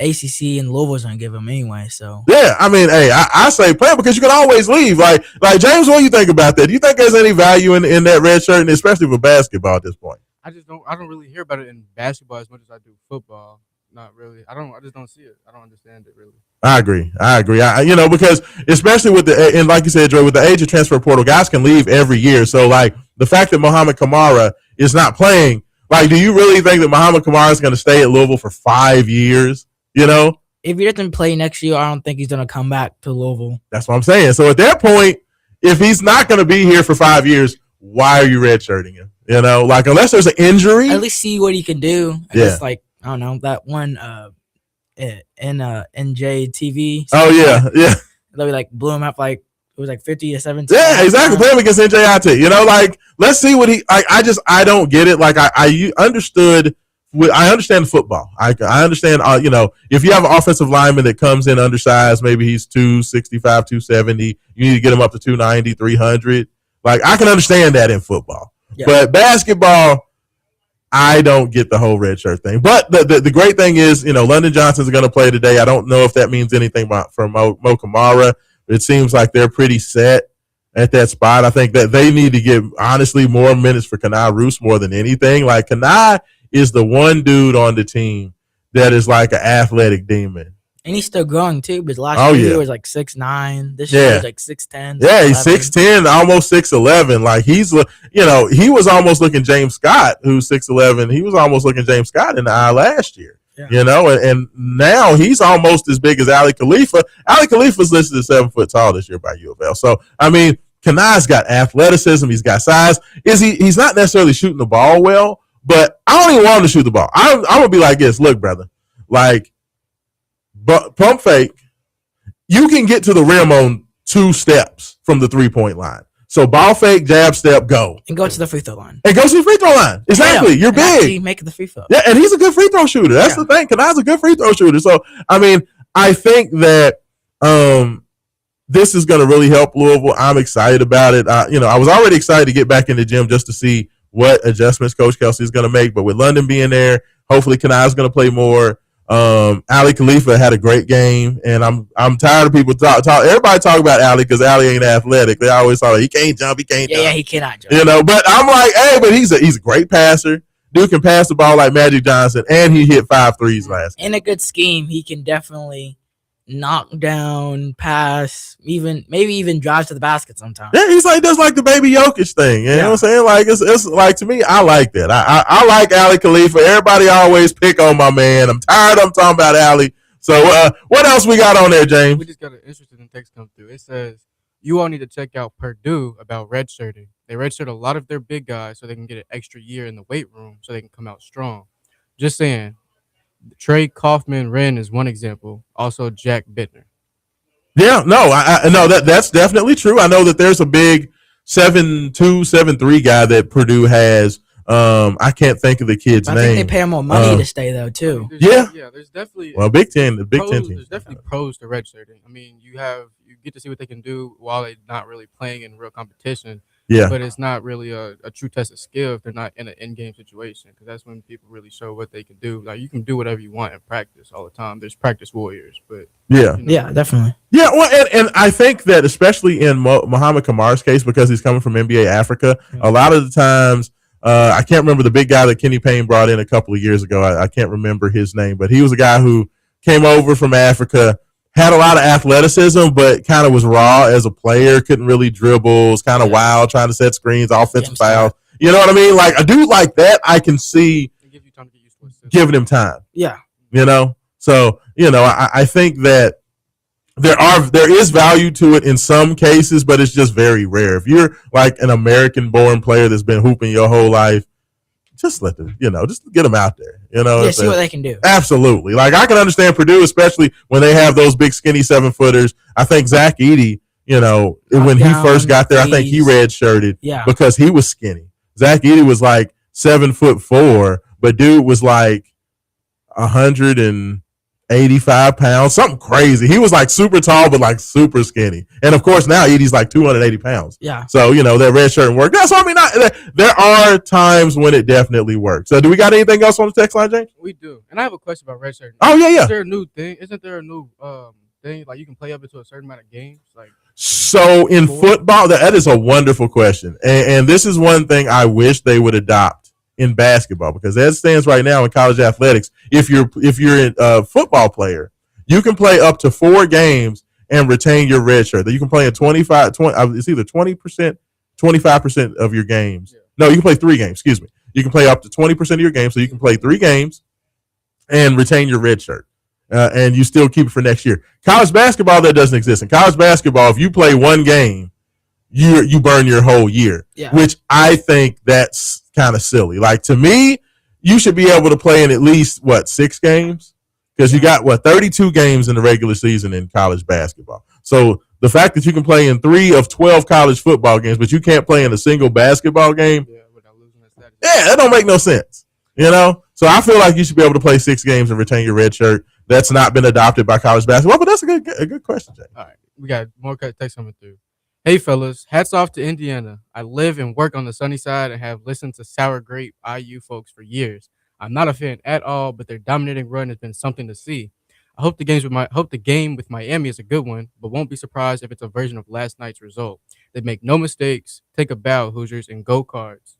ACC and Louisville's gonna give them anyway. So yeah, I mean, hey, I say play because you can always leave. Like James, what do you think about that? Do you think there's any value in that red shirt, and especially for basketball at this point? I don't really hear about it in basketball as much as I do football. Not really. I just don't see it. I don't understand it really. I agree. You know, because especially with and like you said, Joe, with the age of transfer portal, guys can leave every year. So like the fact that Muhammad Kamara is not playing, like, do you really think that Muhammad Kamara is going to stay at Louisville for 5 years? You know, if he doesn't play next year, I don't think he's going to come back to Louisville. That's what I'm saying. So at that point, if he's not going to be here for 5 years, why are you redshirting him? You know, like unless there's an injury, at least see what he can do. Just like, I don't know, that one in NJTV. Oh yeah. They like blew him up like it was like 50 to 17. Yeah, exactly. Play him against NJIT. You know, like let's see what he. Like, I don't get it. Like I understood. I understand football. I understand. You know, if you have an offensive lineman that comes in undersized, maybe he's 265, 270. You need to get him up to 290, 300. Like I can understand that in football, but basketball, I don't get the whole red shirt thing. But the great thing is, you know, London Johnson's going to play today. I don't know if that means anything for Mo Kamara. It seems like they're pretty set at that spot. I think that they need to get, honestly, more minutes for Kanai Roos more than anything. Like, Kanai is the one dude on the team that is like an athletic demon. And he's still growing, too, because last year he was like 6'9". This year he's like 6'10". Yeah, he's 6'10", almost 6'11". Like, he's, you know, he was almost looking James Scott, who's 6'11". He was almost looking James Scott in the eye last year. You know, and now he's almost as big as Ali Khalifa. Ali Khalifa's listed as 7 foot tall this year by U of L. So, I mean, Kanai's got athleticism. He's got size. He's not necessarily shooting the ball well, but I don't even want him to shoot the ball. I'm going to be like this. Look, brother, like, pump fake, you can get to the rim on 2 steps from the 3-point line. So ball fake, jab step, go. And go to the free throw line. And go to the free throw line. Exactly. You're big. Make the free throw. Yeah, and he's a good free throw shooter. That's the thing. Kanai's a good free throw shooter. So, I mean, I think that this is going to really help Louisville. I'm excited about it. I was already excited to get back in the gym just to see what adjustments Coach Kelsey is going to make. But with London being there, hopefully Kanai's going to play more. Ali Khalifa had a great game, and I'm tired of people talk. Everybody talk about Ali because Ali ain't athletic. They always talk, he can't jump, he can't jump. Yeah, he cannot jump. You know, but I'm like, hey, but he's a great passer. Dude can pass the ball like Magic Johnson, and he hit 5 threes last game. In a good scheme, he can definitely knock down, pass, maybe even drive to the basket sometimes. Yeah, he's like does like the baby Jokic thing. You know what I'm saying? Like it's like, to me, I like that. I like Ali Khalifa. Everybody always pick on my man. I'm tired of talking about Ali. So what else we got on there, James? We just got an interesting text come through. It says you all need to check out Purdue about redshirting. They redshirt a lot of their big guys so they can get an extra year in the weight room so they can come out strong. Just saying. Trey Kaufman-Wren is one example. Also, Jack Bittner. Yeah, no, I know that's definitely true. I know that there's a big 7'2", 7'3" guy that Purdue has. I can't think of the kid's name. I think they pay him more money to stay though too. There's definitely Big Ten team. There's definitely pros to redshirting. I mean, you get to see what they can do while they're not really playing in real competition. Yeah, but it's not really a true test of skill if they're not in an in-game situation, because that's when people really show what they can do. Like, you can do whatever you want in practice all the time. There's practice warriors, but yeah, definitely. Yeah, well, and I think that especially in Muhammad Kamar's case, because he's coming from NBA Africa, a lot of the times, I can't remember the big guy that Kenny Payne brought in a couple of years ago. I can't remember his name, but he was a guy who came over from Africa, had a lot of athleticism, but kind of was raw as a player, couldn't really dribble, was kind of wild, trying to set screens, offensive fouls. You know what I mean? Like, a dude like that, I can see giving him time. Yeah. You know? So, I think that there is value to it in some cases, but it's just very rare. If you're like an American-born player that's been hooping your whole life, just let them, just get them out there. See what they can do. Absolutely. Like, I can understand Purdue, especially when they have those big, skinny 7-footers. I think Zach Edey, when he first got there, I think he redshirted because he was skinny. Zach Edey was like 7'4", but dude was like 185 pounds, something crazy. He was like super tall, but like super skinny. And of course, now Edie's like 280 pounds. Yeah. So, that red shirt worked. That's what I mean. There are times when it definitely works. So, do we got anything else on the text line, James? We do. And I have a question about red shirt. Oh, yeah. Is there a new thing? Isn't there a new thing? Like, you can play up into a certain amount of games? So, in football, that is a wonderful question. And this is one thing I wish they would adopt in basketball, because as it stands right now in college athletics, if you're a football player, you can play up to 4 games and retain your red shirt. That you can play in 20, it's either 20%, 25% of your games. Yeah. No, you can play 3 games. Excuse me. You can play up to 20% of your games, so you can play 3 games and retain your red shirt, and you still keep it for next year. College basketball, that doesn't exist. In college basketball, if you play 1 game, you burn your whole year, which I think that's kind of silly. Like, to me, you should be able to play in at least 6 games, because you got 32 games in the regular season in college basketball. So the fact that you can play in 3 of 12 college football games, but you can't play in a single basketball game, that don't make no sense. So I feel like you should be able to play 6 games and retain your red shirt. That's not been adopted by college basketball, but that's a good question, Jay. All right, we got more text coming through. Hey, fellas, hats off to Indiana. I live and work on the sunny side and have listened to Sour Grape IU folks for years. I'm not a fan at all, but their dominating run has been something to see. I hope the game with Miami is a good one, but won't be surprised if it's a version of last night's result. They make no mistakes. Take a bow, Hoosiers, and go Cards.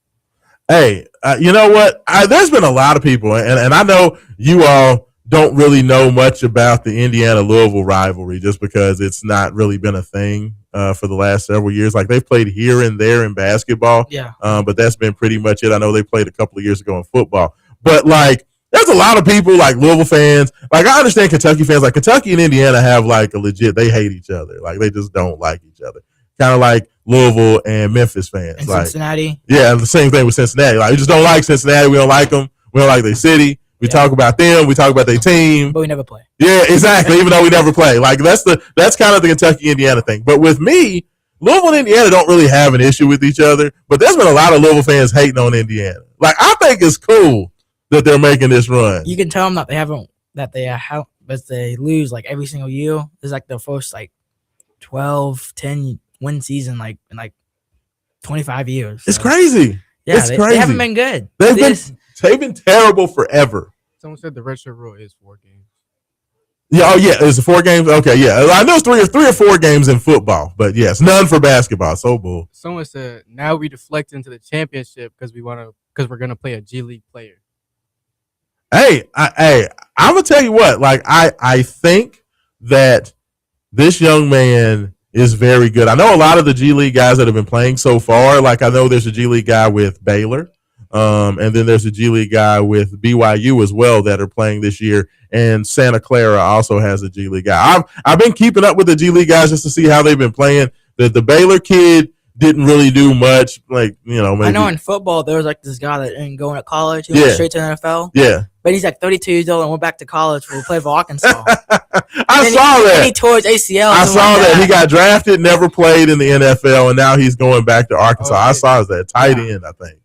Hey, you know what? There's been a lot of people, and I know you all don't really know much about the Indiana-Louisville rivalry, just because it's not really been a thing for the last several years. Like, they've played here and there in basketball, but that's been pretty much it. I know they played a couple of years ago in football. But, like, there's a lot of people like Louisville fans. Like I understand Kentucky fans. Like Kentucky and Indiana have like a legit. They hate each other. Like they just don't like each other. Kind of like Louisville and Memphis fans. And like, Cincinnati. Yeah, and the same thing with Cincinnati. Like we just don't like Cincinnati. We don't like them. We don't like their city. We talk about them. We talk about their team. But we never play. Yeah, exactly. Even though we never play. Like that's kind of the Kentucky Indiana thing. But with me, Louisville and Indiana don't really have an issue with each other. But there's been a lot of Louisville fans hating on Indiana. Like I think it's cool that they're making this run. You can tell them that they lose like every single year. It's like the first like 10 win season like in like 25 years. So. It's crazy. Yeah, they haven't been good. They've been terrible forever. Someone said the redshirt rule is 4 games. Yeah, it's 4 games. Okay, yeah, I know it's 3 or 4 games in football, but yes, none for basketball. So bull. Someone said now we deflect into the championship because we're gonna play a G League player. Hey, I'm gonna tell you what. Like I think that this young man is very good. I know a lot of the G League guys that have been playing so far. Like I know there's a G League guy with Baylor, and then there's a G League guy with BYU as well that are playing this year. And Santa Clara also has a G League guy. I've been keeping up with the G League guys just to see how they've been playing. The Baylor kid didn't really do much. Like maybe. I know in football there was like this guy that didn't go into college. He went straight to the NFL. Yeah. But he's like 32 years old and went back to college to play for Arkansas. I saw that. And he tore his ACL. I saw that. He got drafted, never played in the NFL, and now he's going back to Arkansas. I saw that tight end, I think.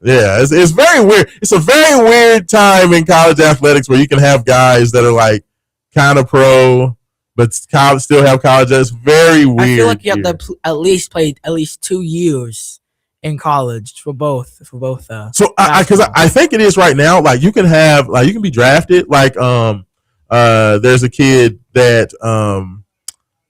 Yeah, it's very weird. It's a very weird time in college athletics where you can have guys that are like kind of pro, but still have college. It's very weird. I feel like you have to at least play 2 years in college for both. So I think it is right now. Like you can be drafted. Like there's a kid that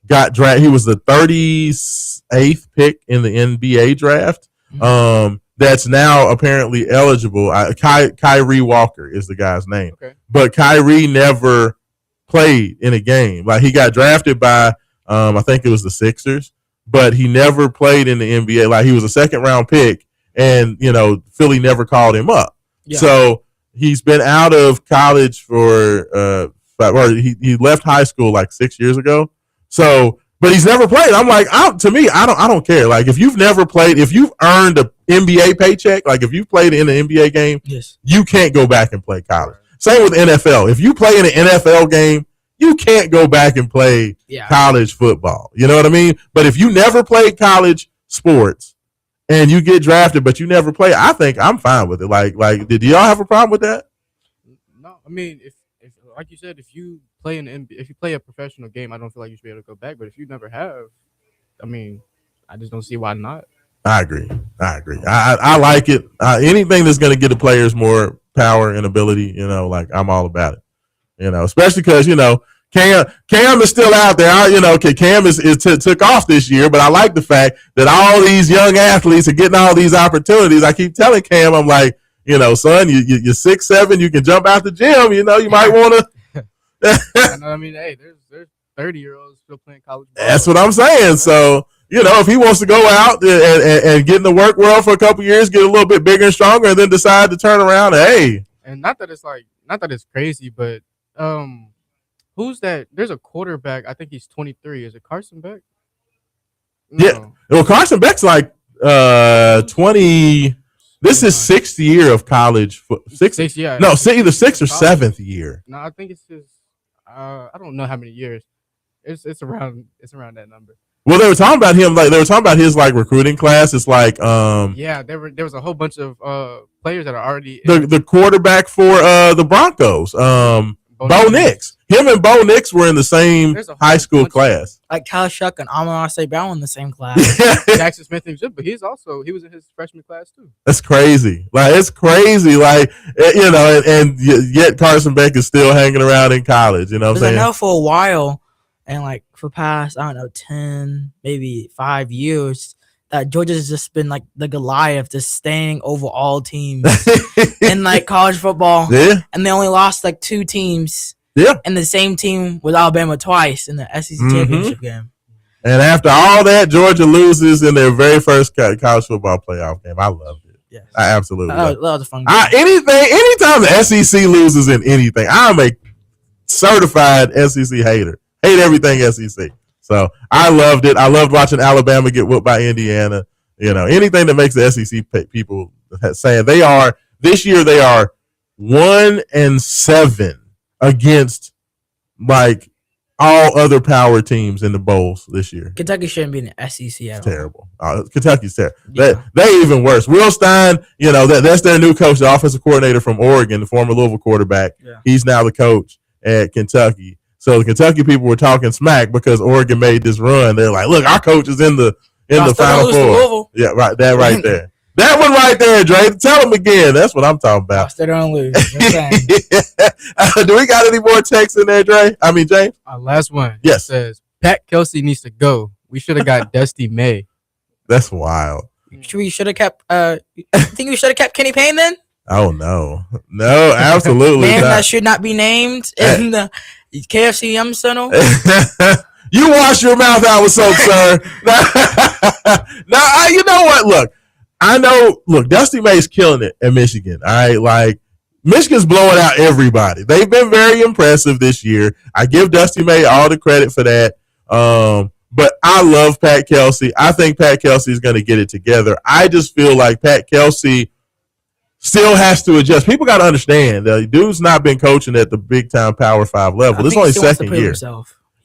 got drafted. He was the 38th pick in the NBA draft. Mm-hmm. That's now apparently eligible. Kyrie Walker is the guy's name. Okay. But Kyrie never played in a game. Like he got drafted by I think it was the Sixers, but he never played in the NBA. Like he was a second round pick, and Philly never called him up. Yeah. So he's been out of college for he left high school like 6 years ago. So, but he's never played. I'm like, I don't care. Like if you've never played, if you've earned an NBA paycheck, like if you played in an NBA game, yes, you can't go back and play college. Same with NFL. If you play in an NFL game, you can't go back and play college football. You know what I mean? But if you never played college sports and you get drafted, but you never play, I think I'm fine with it. Like, did y'all have a problem with that? No, I mean, if like you said, if you play if you play a professional game, I don't feel like you should be able to go back. But if you never have, I mean, I just don't see why not. I agree. I like it. Anything that's going to get the players more power and ability, like I'm all about it. Especially because Cam is still out there. Cam took off this year, but I like the fact that all these young athletes are getting all these opportunities. I keep telling Cam, I'm like, son, you're 6'7", you can jump out the gym. You might want to. I mean, hey, there's 30-year-olds still playing college ball. That's what I'm saying. So, if he wants to go out and get in the work world for a couple years, get a little bit bigger and stronger, and then decide to turn around, hey. And not that it's crazy, but who's that? There's a quarterback. I think he's 23. Is it Carson Beck? No. Yeah. Well, Carson Beck's like 20. This is 6th year of college. Sixth, yeah. No, either 6th or 7th year. No, I think it's his. I don't know how many years. It's around that number. Well, they were talking about him. Like they were talking about his like recruiting class. It's like there was a whole bunch of players that are already the quarterback for the Broncos. Bo Nix. Him and Bo Nix were in the same high school class. Like Kyle Shuck and Amon St. Brown in the same class. Jackson Smith and Jim, but he was in his freshman class too. That's crazy. Like it's crazy. Like and yet Carson Beck is still hanging around in college. You know what I'm saying? I know for a while, and like for past 10, maybe 5 years, that Georgia's just been like the Goliath, just staying over all teams in like college football. Yeah. And they only lost like 2 teams. Yeah. And the same team with Alabama twice in the SEC championship game. And after all that, Georgia loses in their very first college football playoff game. I loved it. Yes. I absolutely. That was a fun game. Anytime the SEC loses in anything, I'm a certified SEC hater. Hate everything SEC. So I loved it. I loved watching Alabama get whooped by Indiana. Anything that makes the SEC people saying this year they are 1-7 against like all other power teams in the bowls this year. Kentucky shouldn't be in the SEC at all. Terrible. Kentucky's terrible. Yeah. They even worse. Will Stein, that's their new coach, the offensive coordinator from Oregon, the former Louisville quarterback. Yeah. He's now the coach at Kentucky. So the Kentucky people were talking smack because Oregon made this run. They're like, look, our coach is in the Final Four. Yeah, right. That right there. That one right there, Dre. Tell them again. That's what I'm talking about. Still don't lose. Do we got any more texts in there, Dre? I mean, James? Last one. Yes. It says, Pat Kelsey needs to go. We should have got Dusty May. That's wild. We should have kept, think we should have kept Kenny Payne then? Oh, no. No, absolutely Man, not. that should not be named in the KFC Yum Center. You wash your mouth out with soap, sir. Now, you know what? Look, Dusty May's killing it at Michigan. All right, like Michigan's blowing out everybody. They've been very impressive this year. I give Dusty May all the credit for that. But I love Pat Kelsey. I think Pat Kelsey is going to get it together. I just feel like Pat Kelsey still has to adjust. People got to understand, the dude's not been coaching at the big-time Power 5 level. This is only second year.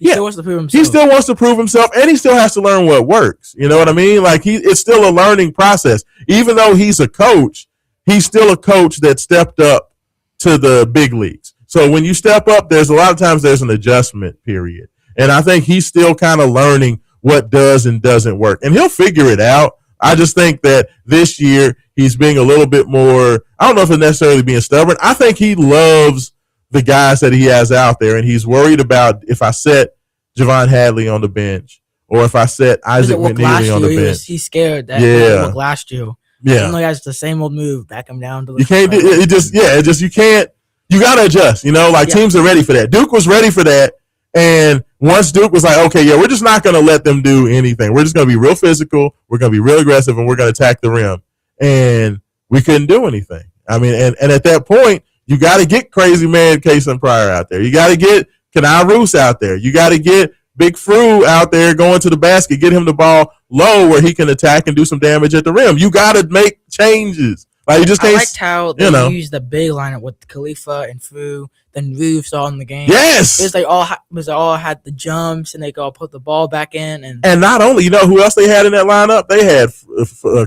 He still wants to prove himself. He still wants to prove himself, and he still has to learn what works. You know what I mean? Like, it's still a learning process. Even though he's a coach, he's still a coach that stepped up to the big leagues. So when you step up, there's a lot of times there's an adjustment period. And I think he's still kind of learning what does and doesn't work. And he'll figure it out. I just think that this year he's being a little bit more, I don't know if it's necessarily being stubborn. I think he loves the guys that he has out there, and he's worried about if I set Javon Hadley on the bench or if I set Isaac McNeely on the bench. He's scared that he'll look last year. Yeah. Even though he has the same old move, back him down to the You can't do it. You can't, you got to adjust, teams are ready for that. Duke was ready for that. And once Duke was like, okay, we're just not going to let them do anything. We're just going to be real physical. We're going to be real aggressive, and we're going to attack the rim. And we couldn't do anything. I mean, and at that point, you got to get crazy man Kason Pryor out there. You got to get Kenai Roos out there. You got to get Big Fru out there going to the basket, get him the ball low where he can attack and do some damage at the rim. You got to make changes. Like, you just can't. I liked how they used the big lineup with Khalifa and Fru, then Roos all in the game. Yes. It was they all had the jumps, and they could all put the ball back in. And not only, who else they had in that lineup? They had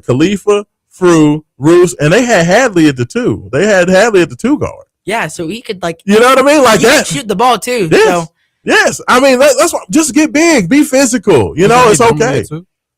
Khalifa, Fru, Roos, and they had Hadley at the 2. They had Hadley at the 2 guard. Yeah, so he could you know what I mean? Like he that. Could shoot the ball too. Yes. So. Yes. I mean, that's what, just get big, be physical. It's okay.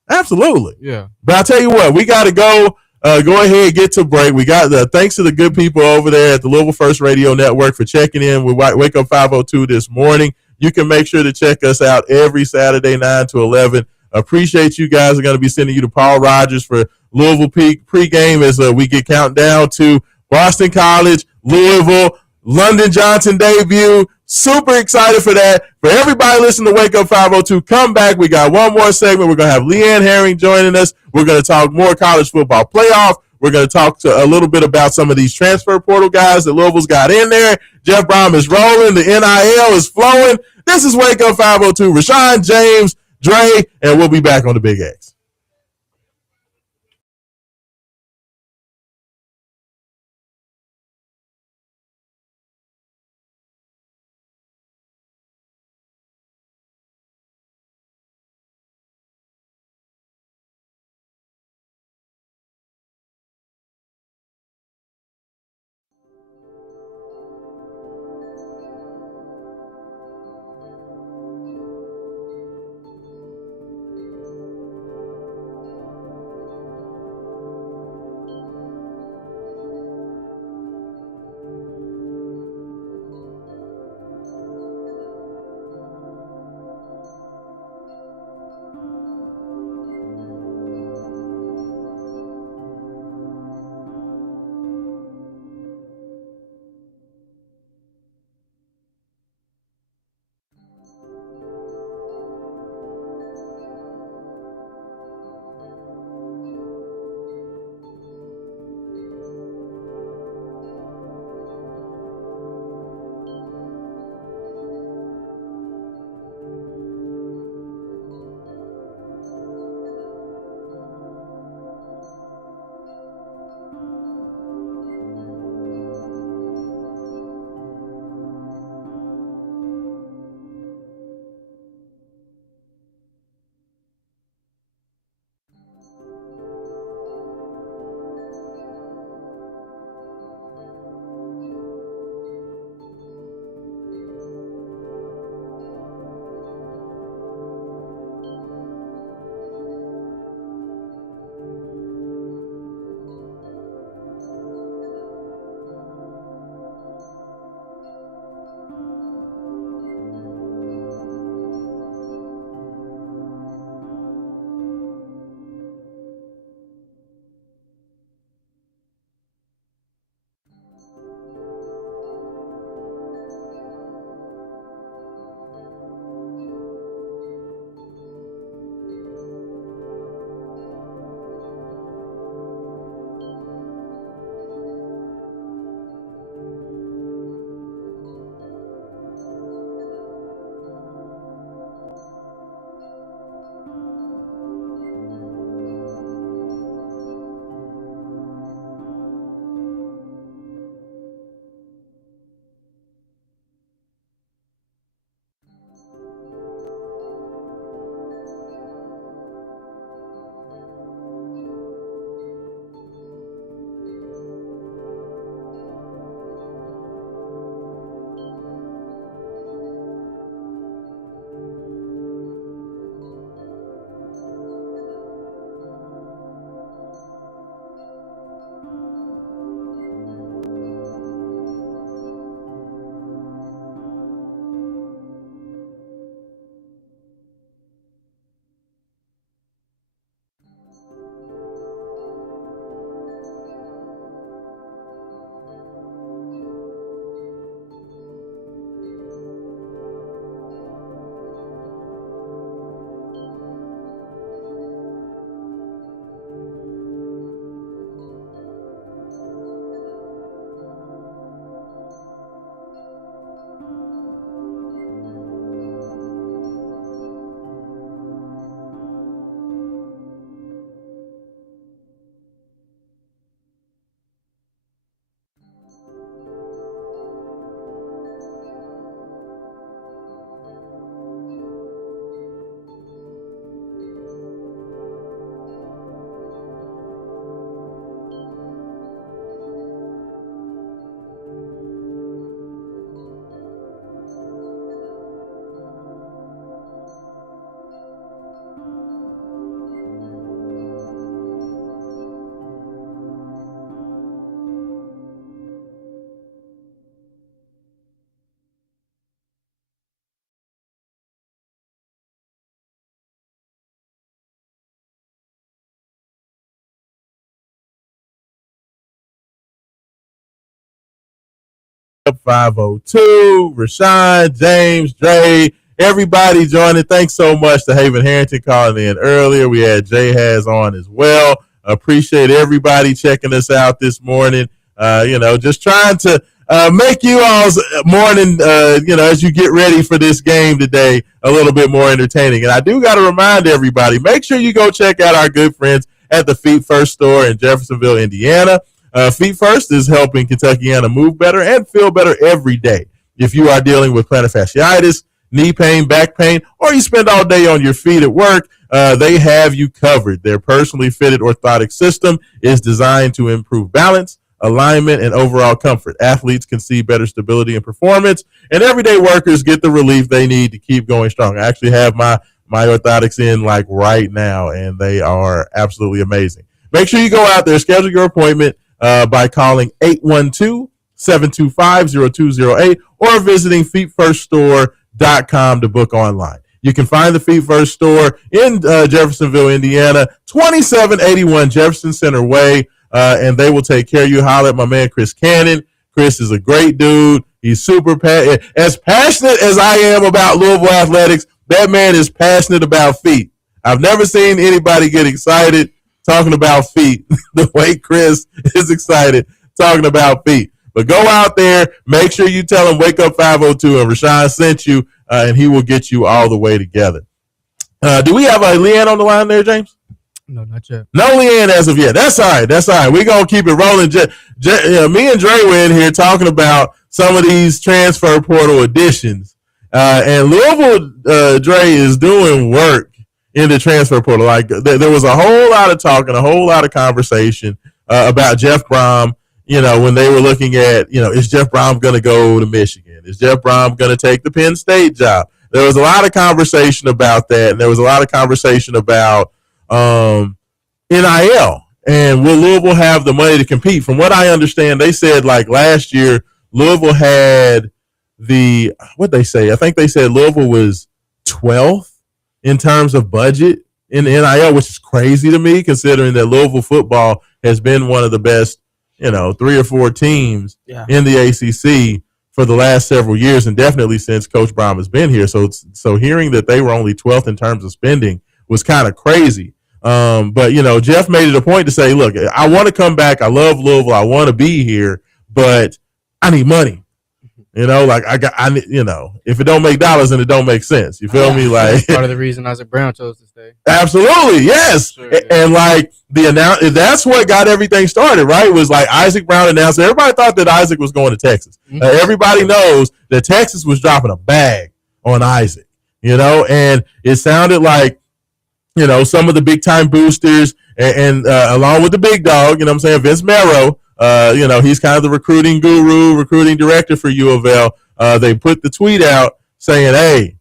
Absolutely. Yeah. But I'll tell you what, we got to go. Go ahead, get to break. We got thanks to the good people over there at the Louisville First Radio Network for checking in with Wake Up 502 this morning. You can make sure to check us out every Saturday, 9 to 11. Appreciate you guys. Are going to be sending you to Paul Rogers for Louisville pregame as we get countdown to Boston College, Louisville, London Johnson debut. Super excited for that. For everybody listening to Wake Up 502, come back. We got one more segment. We're going to have Leanne Herring joining us. We're going to talk more college football playoff. We're going to talk a little bit about some of these transfer portal guys that Louisville's got in there. Jeff Brom is rolling. The NIL is flowing. This is Wake Up 502. Raashaan, James, Dre, and we'll be back on the Big X. 502, Raashaan, James, Dre, everybody joining. Thanks so much to Haven Harrington calling in earlier. We had Jay Has on as well. Appreciate everybody checking us out this morning. Just trying to make you all's morning, as you get ready for this game today, a little bit more entertaining. And I do got to remind everybody, make sure you go check out our good friends at the Feet First store in Jeffersonville, Indiana. Feet First is helping Kentuckiana move better and feel better every day. If you are dealing with plantar fasciitis, knee pain, back pain, or you spend all day on your feet at work, they have you covered. Their personally fitted orthotic system is designed to improve balance, alignment, and overall comfort. Athletes can see better stability and performance, and everyday workers get the relief they need to keep going strong. I actually have my orthotics in like right now, and they are absolutely amazing. Make sure you go out there, schedule your appointment by calling 812-725-0208 or visiting feetfirststore.com to book online. You can find the Feet First store in Jeffersonville, Indiana, 2781 Jefferson Center Way, and they will take care of you. Holler at my man Chris Cannon. Chris is a great dude. He's super as passionate as I am about Louisville athletics. That man is passionate about feet. I've never seen anybody get excited talking about feet the way Chris is excited talking about feet. But go out there, make sure you tell him Wake Up 502 and Raashaan sent you, and he will get you all the way together. Do we have a Leanne on the line there, James? No, not yet. No Leanne as of yet. That's all right. We're going to keep it rolling. Me and Dre were in here talking about some of these transfer portal additions. And Louisville, Dre, is doing work in the transfer portal. Like there was a whole lot of talk and a whole lot of conversation about Jeff Brom, when they were looking at, is Jeff Brom going to go to Michigan? Is Jeff Brom going to take the Penn State job? There was a lot of conversation about that. And there was a lot of conversation about NIL. And will Louisville have the money to compete? From what I understand, they said like last year, Louisville had what'd they say? I think they said Louisville was 12th in terms of budget in NIL, which is crazy to me considering that Louisville football has been one of the best, 3 or 4 teams in the ACC for the last several years, and definitely since Coach Brom has been here. So hearing that they were only 12th in terms of spending was kind of crazy. But Jeff made it a point to say, look, I want to come back. I love Louisville. I want to be here, but I need money. If it don't make dollars, then it don't make sense. You feel me? Like part of the reason Isaac Brown chose to stay. Absolutely, yes. Sure, yeah. And like that's what got everything started, right? Was like Isaac Brown announced. Everybody thought that Isaac was going to Texas. Mm-hmm. Everybody knows that Texas was dropping a bag on Isaac. And it sounded like some of the big time boosters and along with the big dog, Vince Marrow. He's kind of the recruiting guru, recruiting director for U of L. They put the tweet out saying, hey,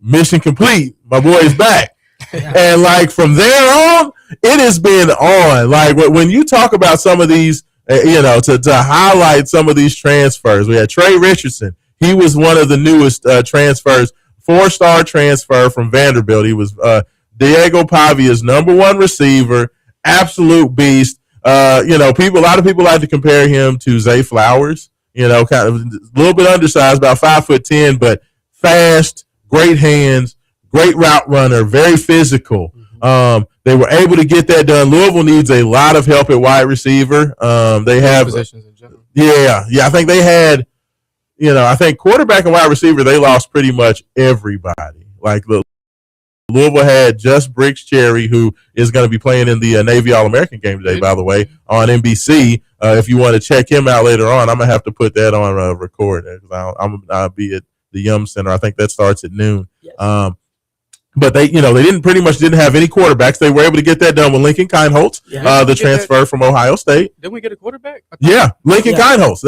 mission complete. My boy's back. And like from there on, it has been on. Like when you talk about some of these, to highlight some of these transfers, we had Trey Richardson. He was one of the newest transfers, 4-star transfer from Vanderbilt. He was Diego Pavia's number 1 receiver, absolute beast. A lot of people like to compare him to Zay Flowers, kind of a little bit undersized, about 5'10", but fast, great hands, great route runner, very physical. Mm-hmm. They were able to get that done. Louisville needs a lot of help at wide receiver. They have positions in general. Yeah. I think they had, I think quarterback and wide receiver, they lost pretty much everybody. Like Louisville had just Briggs Cherry, who is going to be playing in the Navy All-American game today, by the way, on NBC. If you want to check him out later on, I'm going to have to put that on record because I'll be at the Yum Center. I think that starts at noon. Yes. But they didn't have any quarterbacks. They were able to get that done with Lincoln Kineholtz, the transfer from Ohio State. Didn't we get a quarterback? Yeah, Lincoln Kineholtz.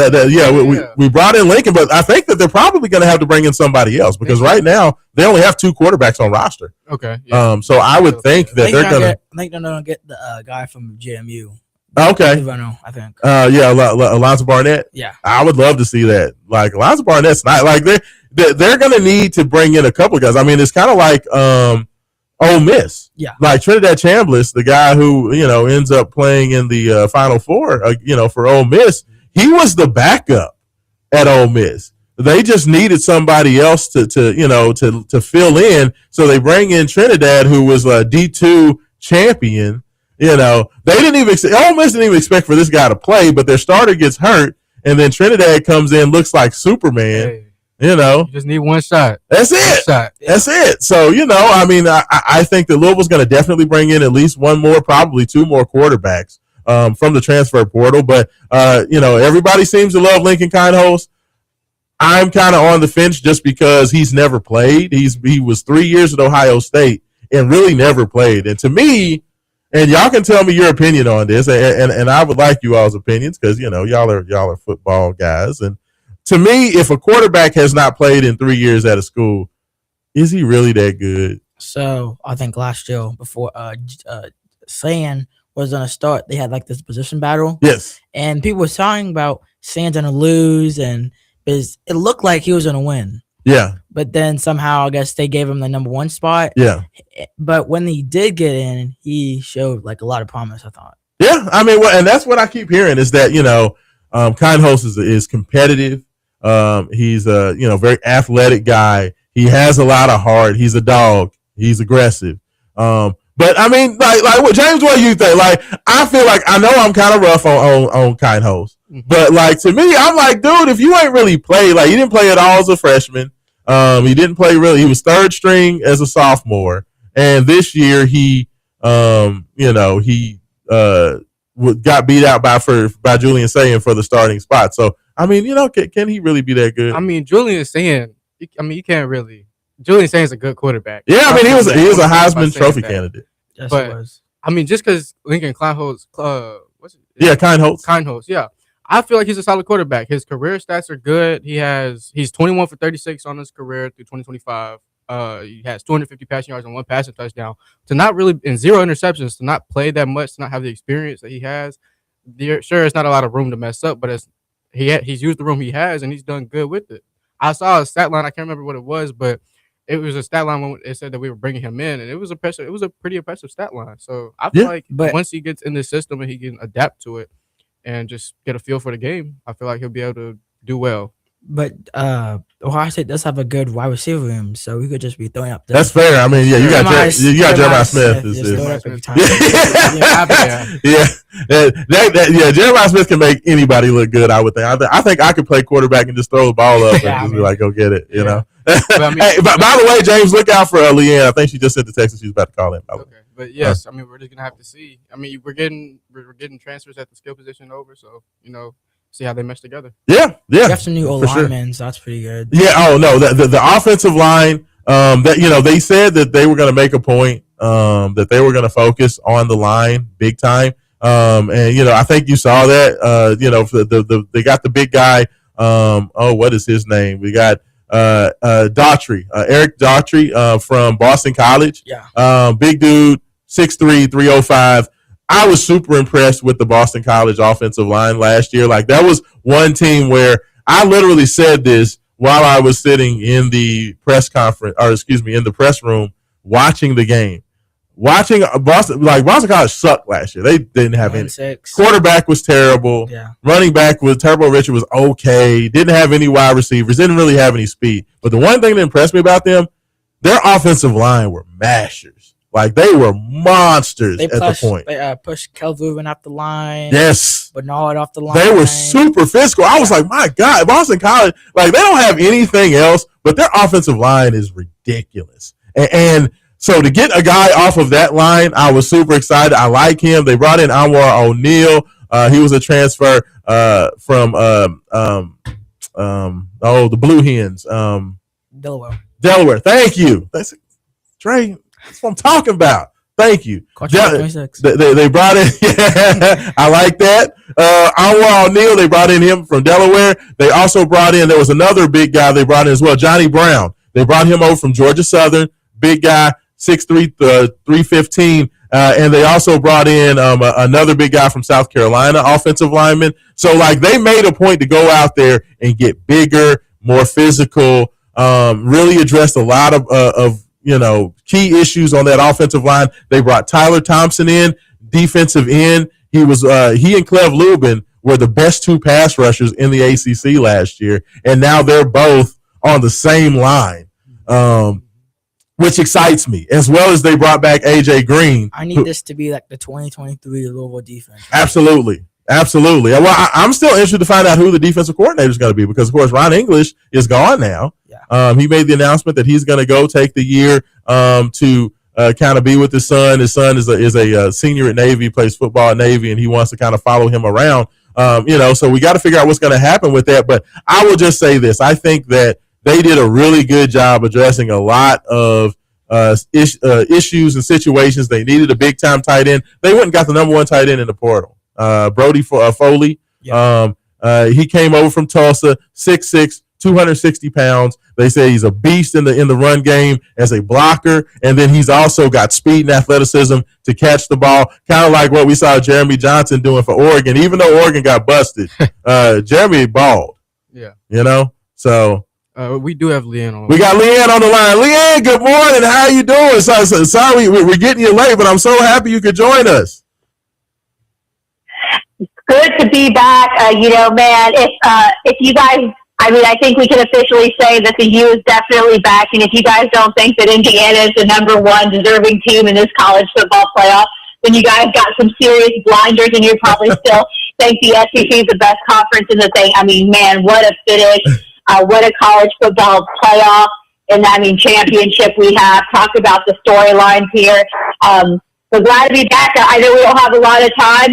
We brought in Lincoln, but I think that they're probably going to have to bring in somebody else because right now they only have 2 quarterbacks on roster. Okay. Yeah. So I would think that they're going to. I think they're going to get the guy from JMU. Okay. I think. Alonzo Barnett. Yeah. I would love to see that. Like Alonzo Barnett's not like they're going to need to bring in a couple of guys. I mean, it's kind of like Ole Miss. Yeah. Like Trinidad Chambliss, the guy who, ends up playing in the Final Four, for Ole Miss. He was the backup at Ole Miss. They just needed somebody else to fill in. So they bring in Trinidad, who was a D2 champion. They didn't even Ole Miss didn't even expect for this guy to play, but their starter gets hurt, and then Trinidad comes in, looks like Superman. Hey, you just need one shot. That's it. One shot. That's it. So I think that Louisville's going to definitely bring in at least one more, probably two more quarterbacks from the transfer portal. But everybody seems to love Lincoln Kindholz. I'm kind of on the fence just because he's never played. He was 3 years at Ohio State and really never played. And to me, and y'all can tell me your opinion on this, and I would like you all's opinions because y'all are football guys. And to me, if a quarterback has not played in 3 years at a school, is he really that good? So I think last year before Sand was going to start, they had like this position battle. Yes, and people were talking about Sand's going to lose and. Because it looked like he was going to win. Yeah. But then somehow, I guess they gave him the number one spot. Yeah. But when he did get in, he showed like a lot of promise, I thought. Yeah. I mean, and that's what I keep hearing is that, Kindholz is competitive. He's a, very athletic guy. He has a lot of heart. He's a dog. He's aggressive. But I mean, like what James, what do you think? Like, I feel like I know I'm kind of rough on Kindholz, but like to me, I'm like, dude, if you ain't really played, like, he didn't play at all as a freshman. He didn't play really. He was third string as a sophomore, and this year he got beat out by Julian Sayin for the starting spot. So I mean, can he really be that good? I mean, Julian Sayin. You can't really. Julian Sayin's a good quarterback. Yeah, I mean, he was a Heisman Trophy candidate. Yes, but it was. I mean, just because Lincoln Kindholz, Kindholz. Yeah, I feel like he's a solid quarterback. His career stats are good. He's 21 for 36 on his career through 2025. He has 250 passing yards and one passing touchdown. To not really and 0 interceptions, to not play that much, to not have the experience that he has. Sure, it's not a lot of room to mess up, but he's used the room he has and he's done good with it. I saw a stat line. I can't remember what it was, but it was a stat line when it said that we were bringing him in, and it was impressive. It was a pretty impressive stat line. So I feel like once he gets in the system and he can adapt to it and just get a feel for the game, I feel like he'll be able to do well. But Ohio State does have a good wide receiver room, so we could just be throwing up. That's fair. I mean, yeah, you got Jeremiah Smith. Jeremiah Smith can make anybody look good. I would think. I think I could play quarterback and just throw the ball up and just be like, go get it. You know. But, hey, by the way, James, look out for Leanne. I think she just sent the text and she's about to call in. Okay, but yes, I mean, we're just gonna have to see. I mean, we're getting transfers at the skill position over, so see how they mesh together. Yeah. We have some new linemen, so that's pretty good. Yeah. Oh no, the offensive line. They said that they were going to make a point. That they were going to focus on the line big time. And I think you saw that. They got the big guy. What is his name? We got Daughtry, Eric Daughtry from Boston College. Yeah. Big dude, 6'3", 305. I was super impressed with the Boston College offensive line last year. Like, that was one team where I literally said this while I was sitting in the press room watching the game. Watching Boston College sucked last year. They didn't have any. Quarterback was terrible. Yeah. Running back was Turbo Richard was okay. Didn't have any wide receivers. Didn't really have any speed. But the one thing that impressed me about them, their offensive line were mashers. Like, they were monsters at the point. They pushed Kelvin off the line. Yes. Bernard off the line. They were super physical. I was like, my God, Boston College, like, they don't have anything else, but their offensive line is ridiculous. And so to get a guy off of that line, I was super excited. I like him. They brought in Anwar O'Neal. He was a transfer from the Blue Hens. Delaware. Thank you. That's Trey. That's what I'm talking about. Thank you. They brought in. I like that. Anwar O'Neal. They brought in him from Delaware. They also brought in. There was another big guy they brought in as well, Johnny Brown. They brought him over from Georgia Southern. Big guy, 6'3", 315. And they also brought in another big guy from South Carolina, offensive lineman. So, like, they made a point to go out there and get bigger, more physical. Really addressed a lot of key issues on that offensive line. They brought Tyler Thompson in, defensive end. He and Clev Lubin were the best two pass rushers in the ACC last year, and now they're both on the same line, which excites me, as well as they brought back A.J. Green. I need this to be like the 2023 Louisville defense. Absolutely. Well, I'm still interested to find out who the defensive coordinator is going to be because, of course, Ron English is gone now. Yeah. He made the announcement that he's going to go take the year to kind of be with his son. His son is a senior at Navy, plays football at Navy, and he wants to kind of follow him around. So we got to figure out what's going to happen with that. But I will just say this. I think that they did a really good job addressing a lot of issues and situations. They needed a big-time tight end. They went and got the number one tight end in the portal. Brody Foley. Yeah. He came over from Tulsa, 6'6", 260 pounds. They say he's a beast in the run game as a blocker, and then he's also got speed and athleticism to catch the ball, kind of like what we saw Jeremy Johnson doing for Oregon. Even though Oregon got busted, Jeremy balled. Yeah. So we do have Leanne on. We got Leanne on the line. Leanne, good morning. How you doing? Sorry we're getting you late, but I'm so happy you could join us. Good to be back. Man, if you guys, I think we can officially say that the U is definitely back. And if you guys don't think that Indiana is the number one deserving team in this college football playoff, then you guys got some serious blinders, and you probably still think the SEC is the best conference in the thing. Man, what a finish. What a college football playoff and championship we have. Talk about the storylines here. So glad to be back. I know we don't have a lot of time.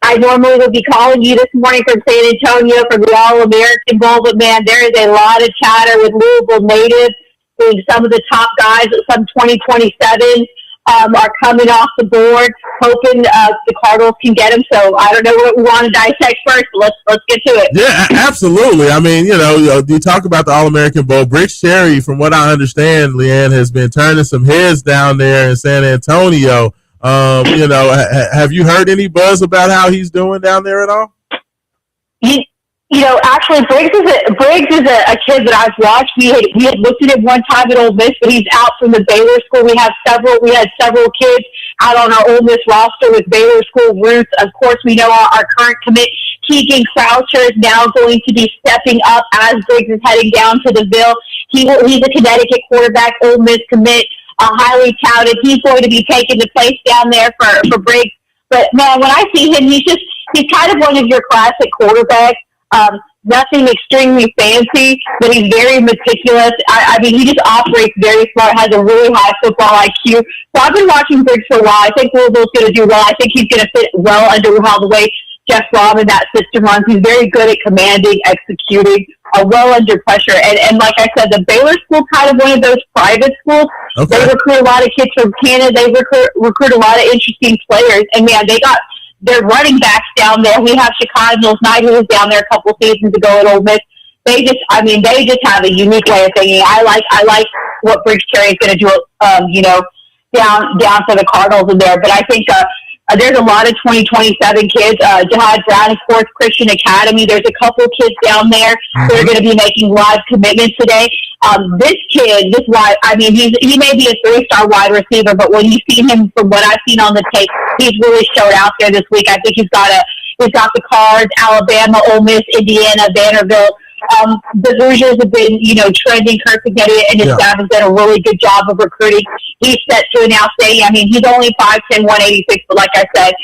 I normally would be calling you this morning from San Antonio for the All-American Bowl, but man, there is a lot of chatter with Louisville natives being some of the top guys at some 2027 are coming off the board, hoping the Cardinals can get them. So I don't know what we want to dissect first, but let's get to it. Yeah, absolutely. You talk about the All-American Bowl. Briggs Cherry, from what I understand, Leanne, has been turning some heads down there in San Antonio. Have you heard any buzz about how he's doing down there at all? Actually, Briggs is a kid that I've watched. We had looked at him one time at Ole Miss, but he's out from the Baylor school. We had several kids out on our Ole Miss roster with Baylor school roots. Of course, we know our current commit, Keegan Croucher, is now going to be stepping up as Briggs is heading down to the Ville. He's a Connecticut quarterback, Ole Miss commit. Highly touted. He's going to be taking the place down there for Briggs. But man, when I see him, he's kind of one of your classic quarterbacks. Nothing extremely fancy, but he's very meticulous. He just operates very smart, has a really high football IQ. So I've been watching Briggs for a while. I think Louisville's going to do well. I think he's going to fit well under how the way Jeff Brom and that system runs. He's very good at commanding, executing, well under pressure. And like I said, the Baylor school kind of one of those private schools. Okay. They recruit a lot of kids from Canada. They recruit a lot of interesting players. And man, they got their running backs down there. We have Chicago Mills Knight, who was down there a couple seasons ago at Ole Miss. They just have a unique way of thinking. I like what Briggs Cherry is going to do, down for the Cardinals in there. But I think there's a lot of 2027 kids. Jihad Brown, of course, Christian Academy. There's a couple kids down there who are going to be making live commitments today. This kid, he may be a 3-star wide receiver, but when you've seen him, from what I've seen on the tape, he's really showed out there this week. I think he's got the Cards, Alabama, Ole Miss, Indiana, Vanderbilt. The Hoosiers have been, trending. Kirk Spaghetti and his staff has done a really good job of recruiting. He's set to announce day. He's only 5'10", 186, but like I said,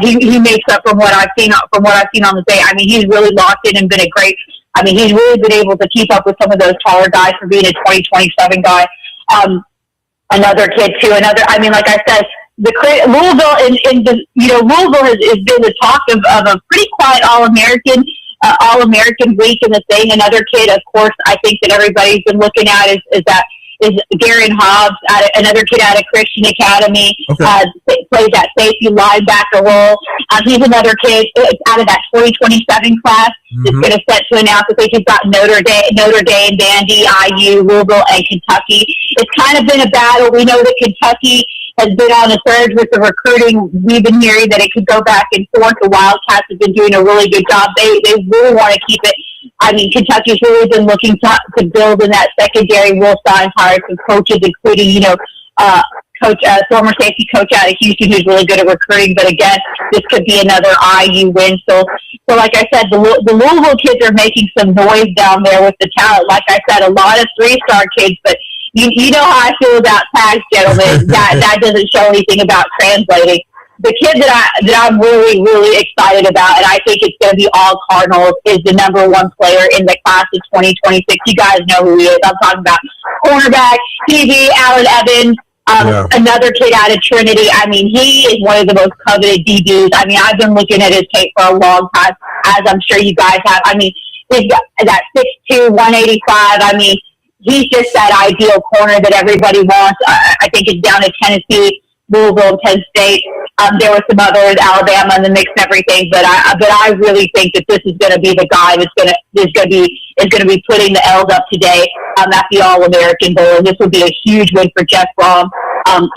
he makes up from what I've seen on the day. He's really locked in and been a great. He's really been able to keep up with some of those taller guys for being a 2027 guy. Another kid too. Like I said, Louisville Louisville has been the talk of a pretty quiet All-American week in the thing. Another kid, of course, I think that everybody's been looking at is Darren Hobbs, another kid out of Christian Academy, plays that safety linebacker role. He's another kid out of that 2027 class that's going to set to announce. I think he's got Notre Dame, Vandy, IU, Louisville, and Kentucky. It's kind of been a battle. We know that Kentucky has been on the surge with the recruiting. We've been hearing that it could go back and forth. The Wildcats have been doing a really good job. They really want to keep it. Kentucky's really been looking to build in that secondary. Will Stein hired some coaches, including, former safety coach out of Houston who's really good at recruiting. But again, this could be another IU win. So like I said, the Louisville kids are making some noise down there with the talent. Like I said, a lot of 3-star kids, but you know how I feel about tags, gentlemen. that doesn't show anything about translating. The kid that I'm really, really excited about, and I think it's going to be all Cardinals, is the number 1 player in the class of 2026. You guys know who he is. I'm talking about cornerback, TV, Allen Evans, another kid out of Trinity. I mean, he is one of the most coveted DBs. I mean, I've been looking at his tape for a long time, as I'm sure you guys have. I mean, he's got that 6'2", 185. I mean, he's just that ideal corner that everybody wants. I think it's down to Tennessee, Louisville, and Penn State. There were some others, Alabama in the mix and everything, but I really think that this is going to be the guy that's going to be putting the L's up today at the All-American Bowl. And this would be a huge win for Jeff Brom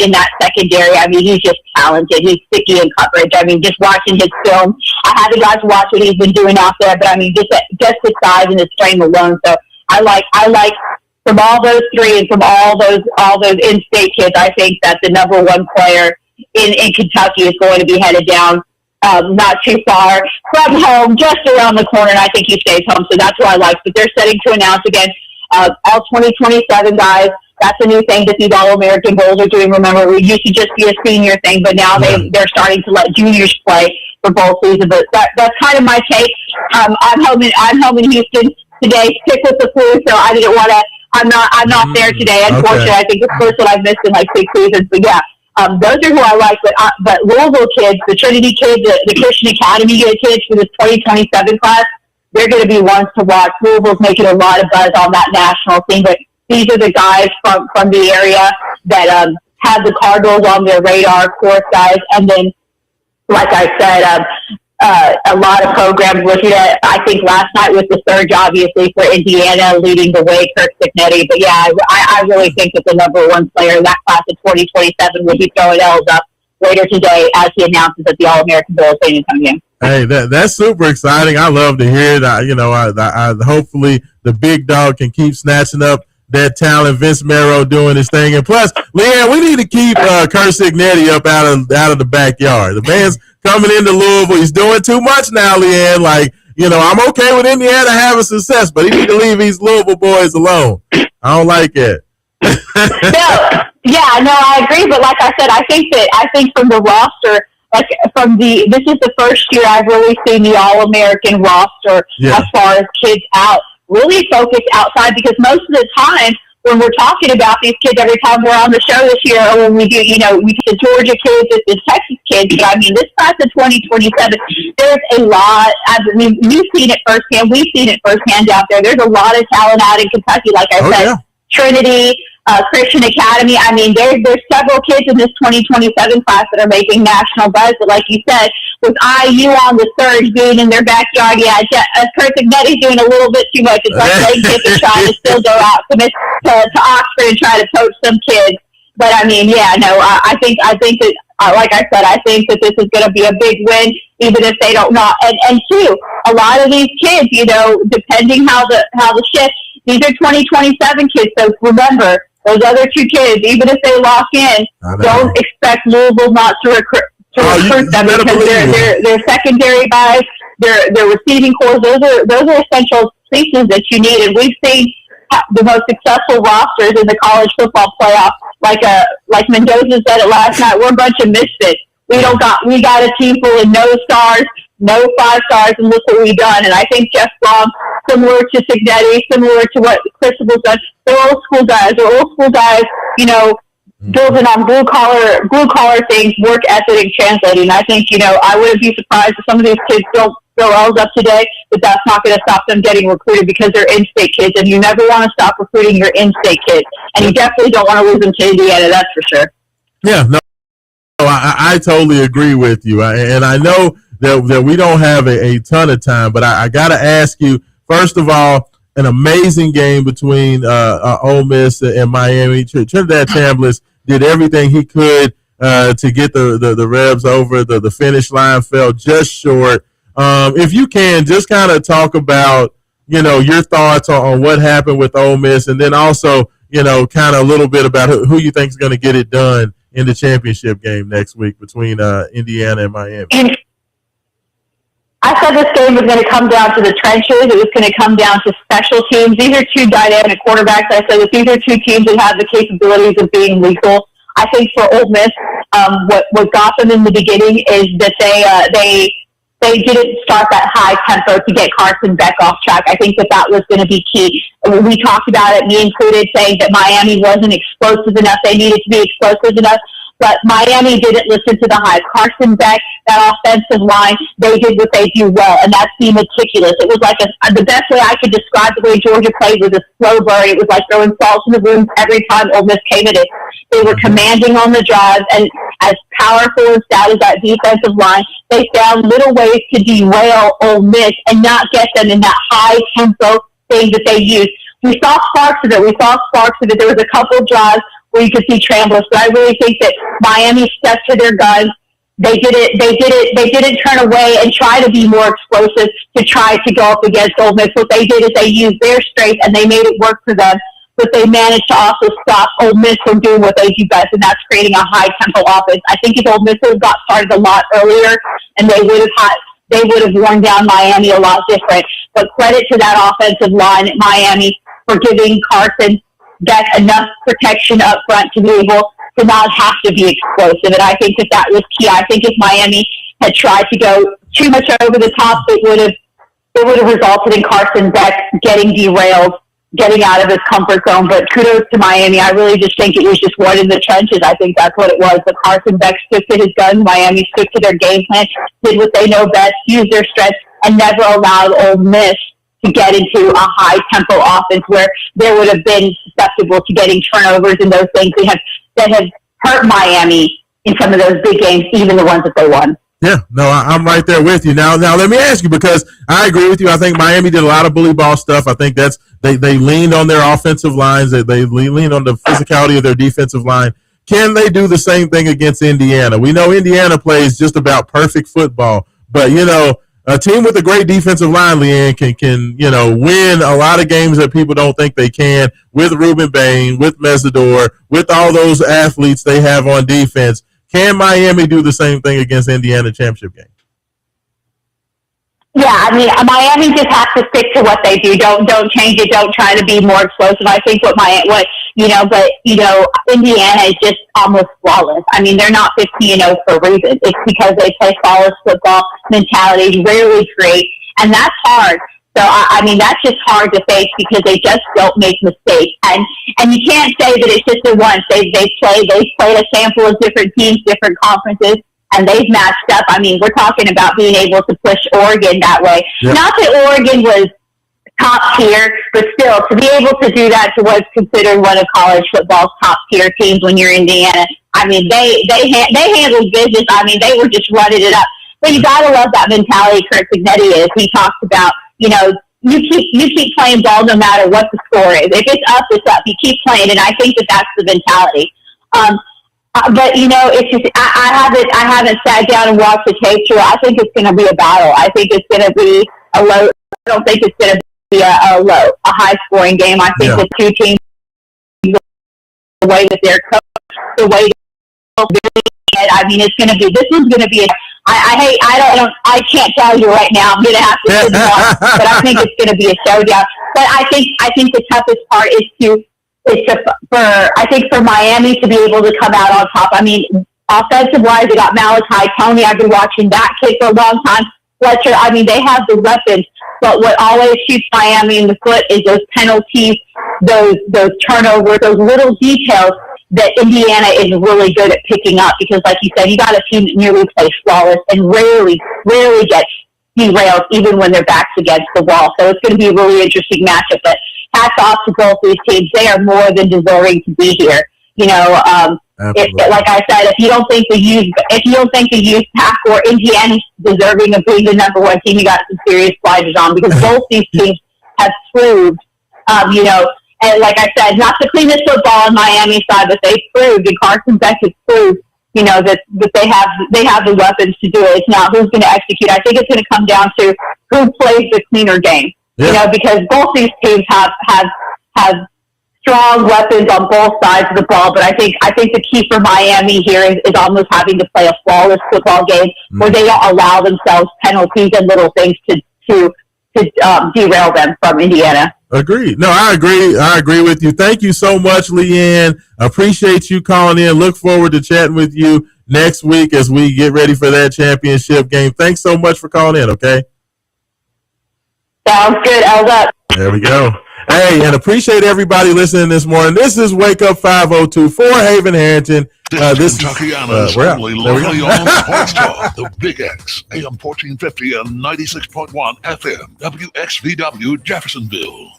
in that secondary. I mean, he's just talented. He's sticky in coverage. I mean, just watching his film, I haven't got to watch what he's been doing out there, but I mean, just his size and his frame alone. So I like from all those 3 and from all those in-state kids, I think that the number 1 player in Kentucky is going to be headed down not too far from home, just around the corner, and I think he stays home, so that's what I like. But they're setting to announce again, all 2027 guys. That's a new thing that these All-American Bowls are doing. Remember, we used to just be a senior thing, but now they're starting to let juniors play for bowl season. But that's kind of my take. I'm home in Houston today, sick with the flu, so I didn't want to. I'm not there today. Unfortunately, okay. I think the first one I've missed in like 6 seasons. But yeah. Those are who I like, but Louisville kids, the Trinity kids, the Christian Academy kids for this 2027 class, they're going to be ones to watch. Louisville's making a lot of buzz on that national scene, but these are the guys from the area that have the Cardinals on their radar, course guys, and then, like I said, a lot of programs looking at. I think last night was the surge, obviously, for Indiana leading the way, Kirk Cignetti. But yeah, I really think that the number 1 player in that class of 2027 will be throwing L's up later today as he announces at the All-American Bowl Stadium game. Hey, that's super exciting. I love to hear it. Hopefully the big dog can keep snatching up that talent. Vince Marrow doing his thing, and plus, Leanne, we need to keep Kirk Cignetti up out of the backyard. The man's coming into Louisville. He's doing too much now, Leanne. Like, I'm okay with Indiana having success, but he need to leave these Louisville boys alone. I don't like it. I agree. But like I said, I think from the roster, this is the first year I've really seen the All-American roster as far as kids out really focus outside, because most of the time when we're talking about these kids, every time we're on the show this year, or when we do, we get the Georgia kids, the Texas kids, but I mean, this class of 2027, there's a lot. I mean, you've seen it firsthand. We've seen it firsthand out there. There's a lot of talent out in Kentucky, like I said. Yeah. Trinity, Christian Academy. I mean, there's several kids in this 2027 class that are making national buzz. But like you said, with IU on the surge, being in their backyard, Kirk Cignetti's doing a little bit too much. It's like Lane Kiffin trying to still go out to Oxford and try to coach some kids. But I mean, I think that, like I said, I think that this is going to be a big win, even if they don't know. And two, a lot of these kids, depending how the shift. These are 2027 kids, so remember, those other 2 kids, even if they lock in, don't expect Louisville not to recruit them, because they're secondary guys, they're receiving cores. Those are essential pieces that you need, and we've seen the most successful rosters in the college football playoff. Like Mendoza said it last night, we're a bunch of misfits. We got a team full of no stars, no 5 stars, and look what we've done. And I think Jeff Brom, similar to Cignetti, similar to what Cristobal's done, they're old school guys. Building on blue collar things, work ethic, and translating. And I think, I wouldn't be surprised if some of these kids don't throw L's up today, but that's not going to stop them getting recruited, because they're in-state kids, and you never want to stop recruiting your in-state kids. And you definitely don't want to lose them to Indiana, that's for sure. Yeah, no, I totally agree with you. And I know that we don't have a ton of time, but I got to ask you, first of all, an amazing game between Ole Miss and Miami. Trinidad Chambliss did everything he could to get the Rebs over the finish line, fell just short. If you can, just kind of talk about, your thoughts on what happened with Ole Miss, and then also, kind of a little bit about who you think is going to get it done in the championship game next week between Indiana and Miami? I said this game was going to come down to the trenches. It was going to come down to special teams. These are two dynamic quarterbacks. I said that these are two teams that have the capabilities of being lethal. I think for Ole Miss, what got them in the beginning is that they didn't start that high tempo to get Carson Beck off track. I think that was going to be key. We talked about it, me included, saying that Miami wasn't explosive enough. They needed to be explosive enough. But Miami didn't listen to the hype. Carson Beck, that offensive line, they did what they do well, and that's being meticulous. It was like the best way I could describe the way Georgia played was a slow burn. It was like throwing salt in the wound every time Ole Miss came at it. They were commanding on the drives, and as powerful and stout as that defensive line, they found little ways to derail Ole Miss and not get them in that high tempo thing that they used. We saw sparks of it. There was a couple drives where you could see Trambless, but I really think that Miami stuck to their guns. They didn't turn away and try to be more explosive to try to go up against Ole Miss. What they did is they used their strength and they made it work for them, but they managed to also stop Ole Miss from doing what they do best, and that's creating a high tempo offense. I think if Ole Miss would have got started a lot earlier, and they would have worn down Miami a lot different. But credit to that offensive line at Miami for giving Carson Beck enough protection up front to be able to not have to be explosive. And I think that was key. I think if Miami had tried to go too much over the top, it would have resulted in Carson Beck getting derailed, getting out of his comfort zone. But kudos to Miami. I really just think it was just one in the trenches. I think that's what it was. But Carson Beck stuck to his guns. Miami stuck to their game plan, did what they know best, used their strengths, and never allowed Ole Miss to get into a high tempo offense where there would have been susceptible to getting turnovers and those things that have hurt Miami in some of those big games, even the ones that they won. Yeah, no, I'm right there with you. Now let me ask you, because I agree with you. I think Miami did a lot of bully ball stuff. I think they leaned on their offensive lines. They leaned on the physicality of their defensive line. Can they do the same thing against Indiana? We know Indiana plays just about perfect football, but a team with a great defensive line, Leanne, can win a lot of games that people don't think they can, with Ruben Bain, with Mesidor, with all those athletes they have on defense. Can Miami do the same thing against Indiana championship game? Yeah, I mean, Miami just has to stick to what they do. Don't change it. Don't try to be more explosive. I think but Indiana is just almost flawless. I mean, they're not 15-0 for a reason. It's because they play flawless football mentality, rarely create, and that's hard. So I mean, that's just hard to face because they just don't make mistakes. And you can't say that it's just the once. They played a sample of different teams, different conferences, and they've matched up. I mean, we're talking about being able to push Oregon that way. Yep. Not that Oregon was top tier, but still, to be able to do that to what's considered one of college football's top tier teams when you're Indiana, I mean, they handled business. I mean, they were just running it up. But you gotta love that mentality Kurt Signetti is. He talks about, you keep playing ball no matter what the score is. If it's up, it's up. You keep playing, and I think that's the mentality. But it's just I haven't sat down and watched the tape through. I think it's going to be a battle. I think it's going to be a low. I don't think it's going to be a high scoring game. I think the two teams, the way that they're coached, the way I mean, it's going to be. This one's going to be. I can't tell you right now. I'm going to have to sit down, but I think it's going to be a showdown. But I think the toughest part is for Miami to be able to come out on top. I mean, offensive wise, they got Malachi Tony. I've been watching that kid for a long time. Fletcher. I mean, they have the weapons. But what always shoots Miami in the foot is those penalties, those turnovers, those little details that Indiana is really good at picking up, because like you said, you got a team that nearly plays flawless and rarely gets derailed even when their back's against the wall. So it's going to be a really interesting matchup. But hats off to both these teams. They are more than deserving to be here. Like I said, if you don't think the youth pack or Indiana's deserving of being the number one team, you got some serious blinders on, because both these teams have proved, and like I said, not the cleanest football on Miami side, but they proved, and Carson Beck has proved, that they have the weapons to do it. It's not who's going to execute. I think it's going to come down to who plays the cleaner game. Yeah. Because both these teams have strong weapons on both sides of the ball. But I think the key for Miami here is almost having to play a flawless football game where they don't allow themselves penalties and little things to derail them from Indiana. Agreed. No, I agree. I agree with you. Thank you so much, Leanne. Appreciate you calling in. Look forward to chatting with you next week as we get ready for that championship game. Thanks so much for calling in, okay? Sounds good. L's up. There we go. Hey, and appreciate everybody listening this morning. This is Wake Up 502 for Haven Harrington. This Kentuckiana's only locally owned sports talk. The Big X, AM 1450 and 96.1 FM, WXVW Jeffersonville.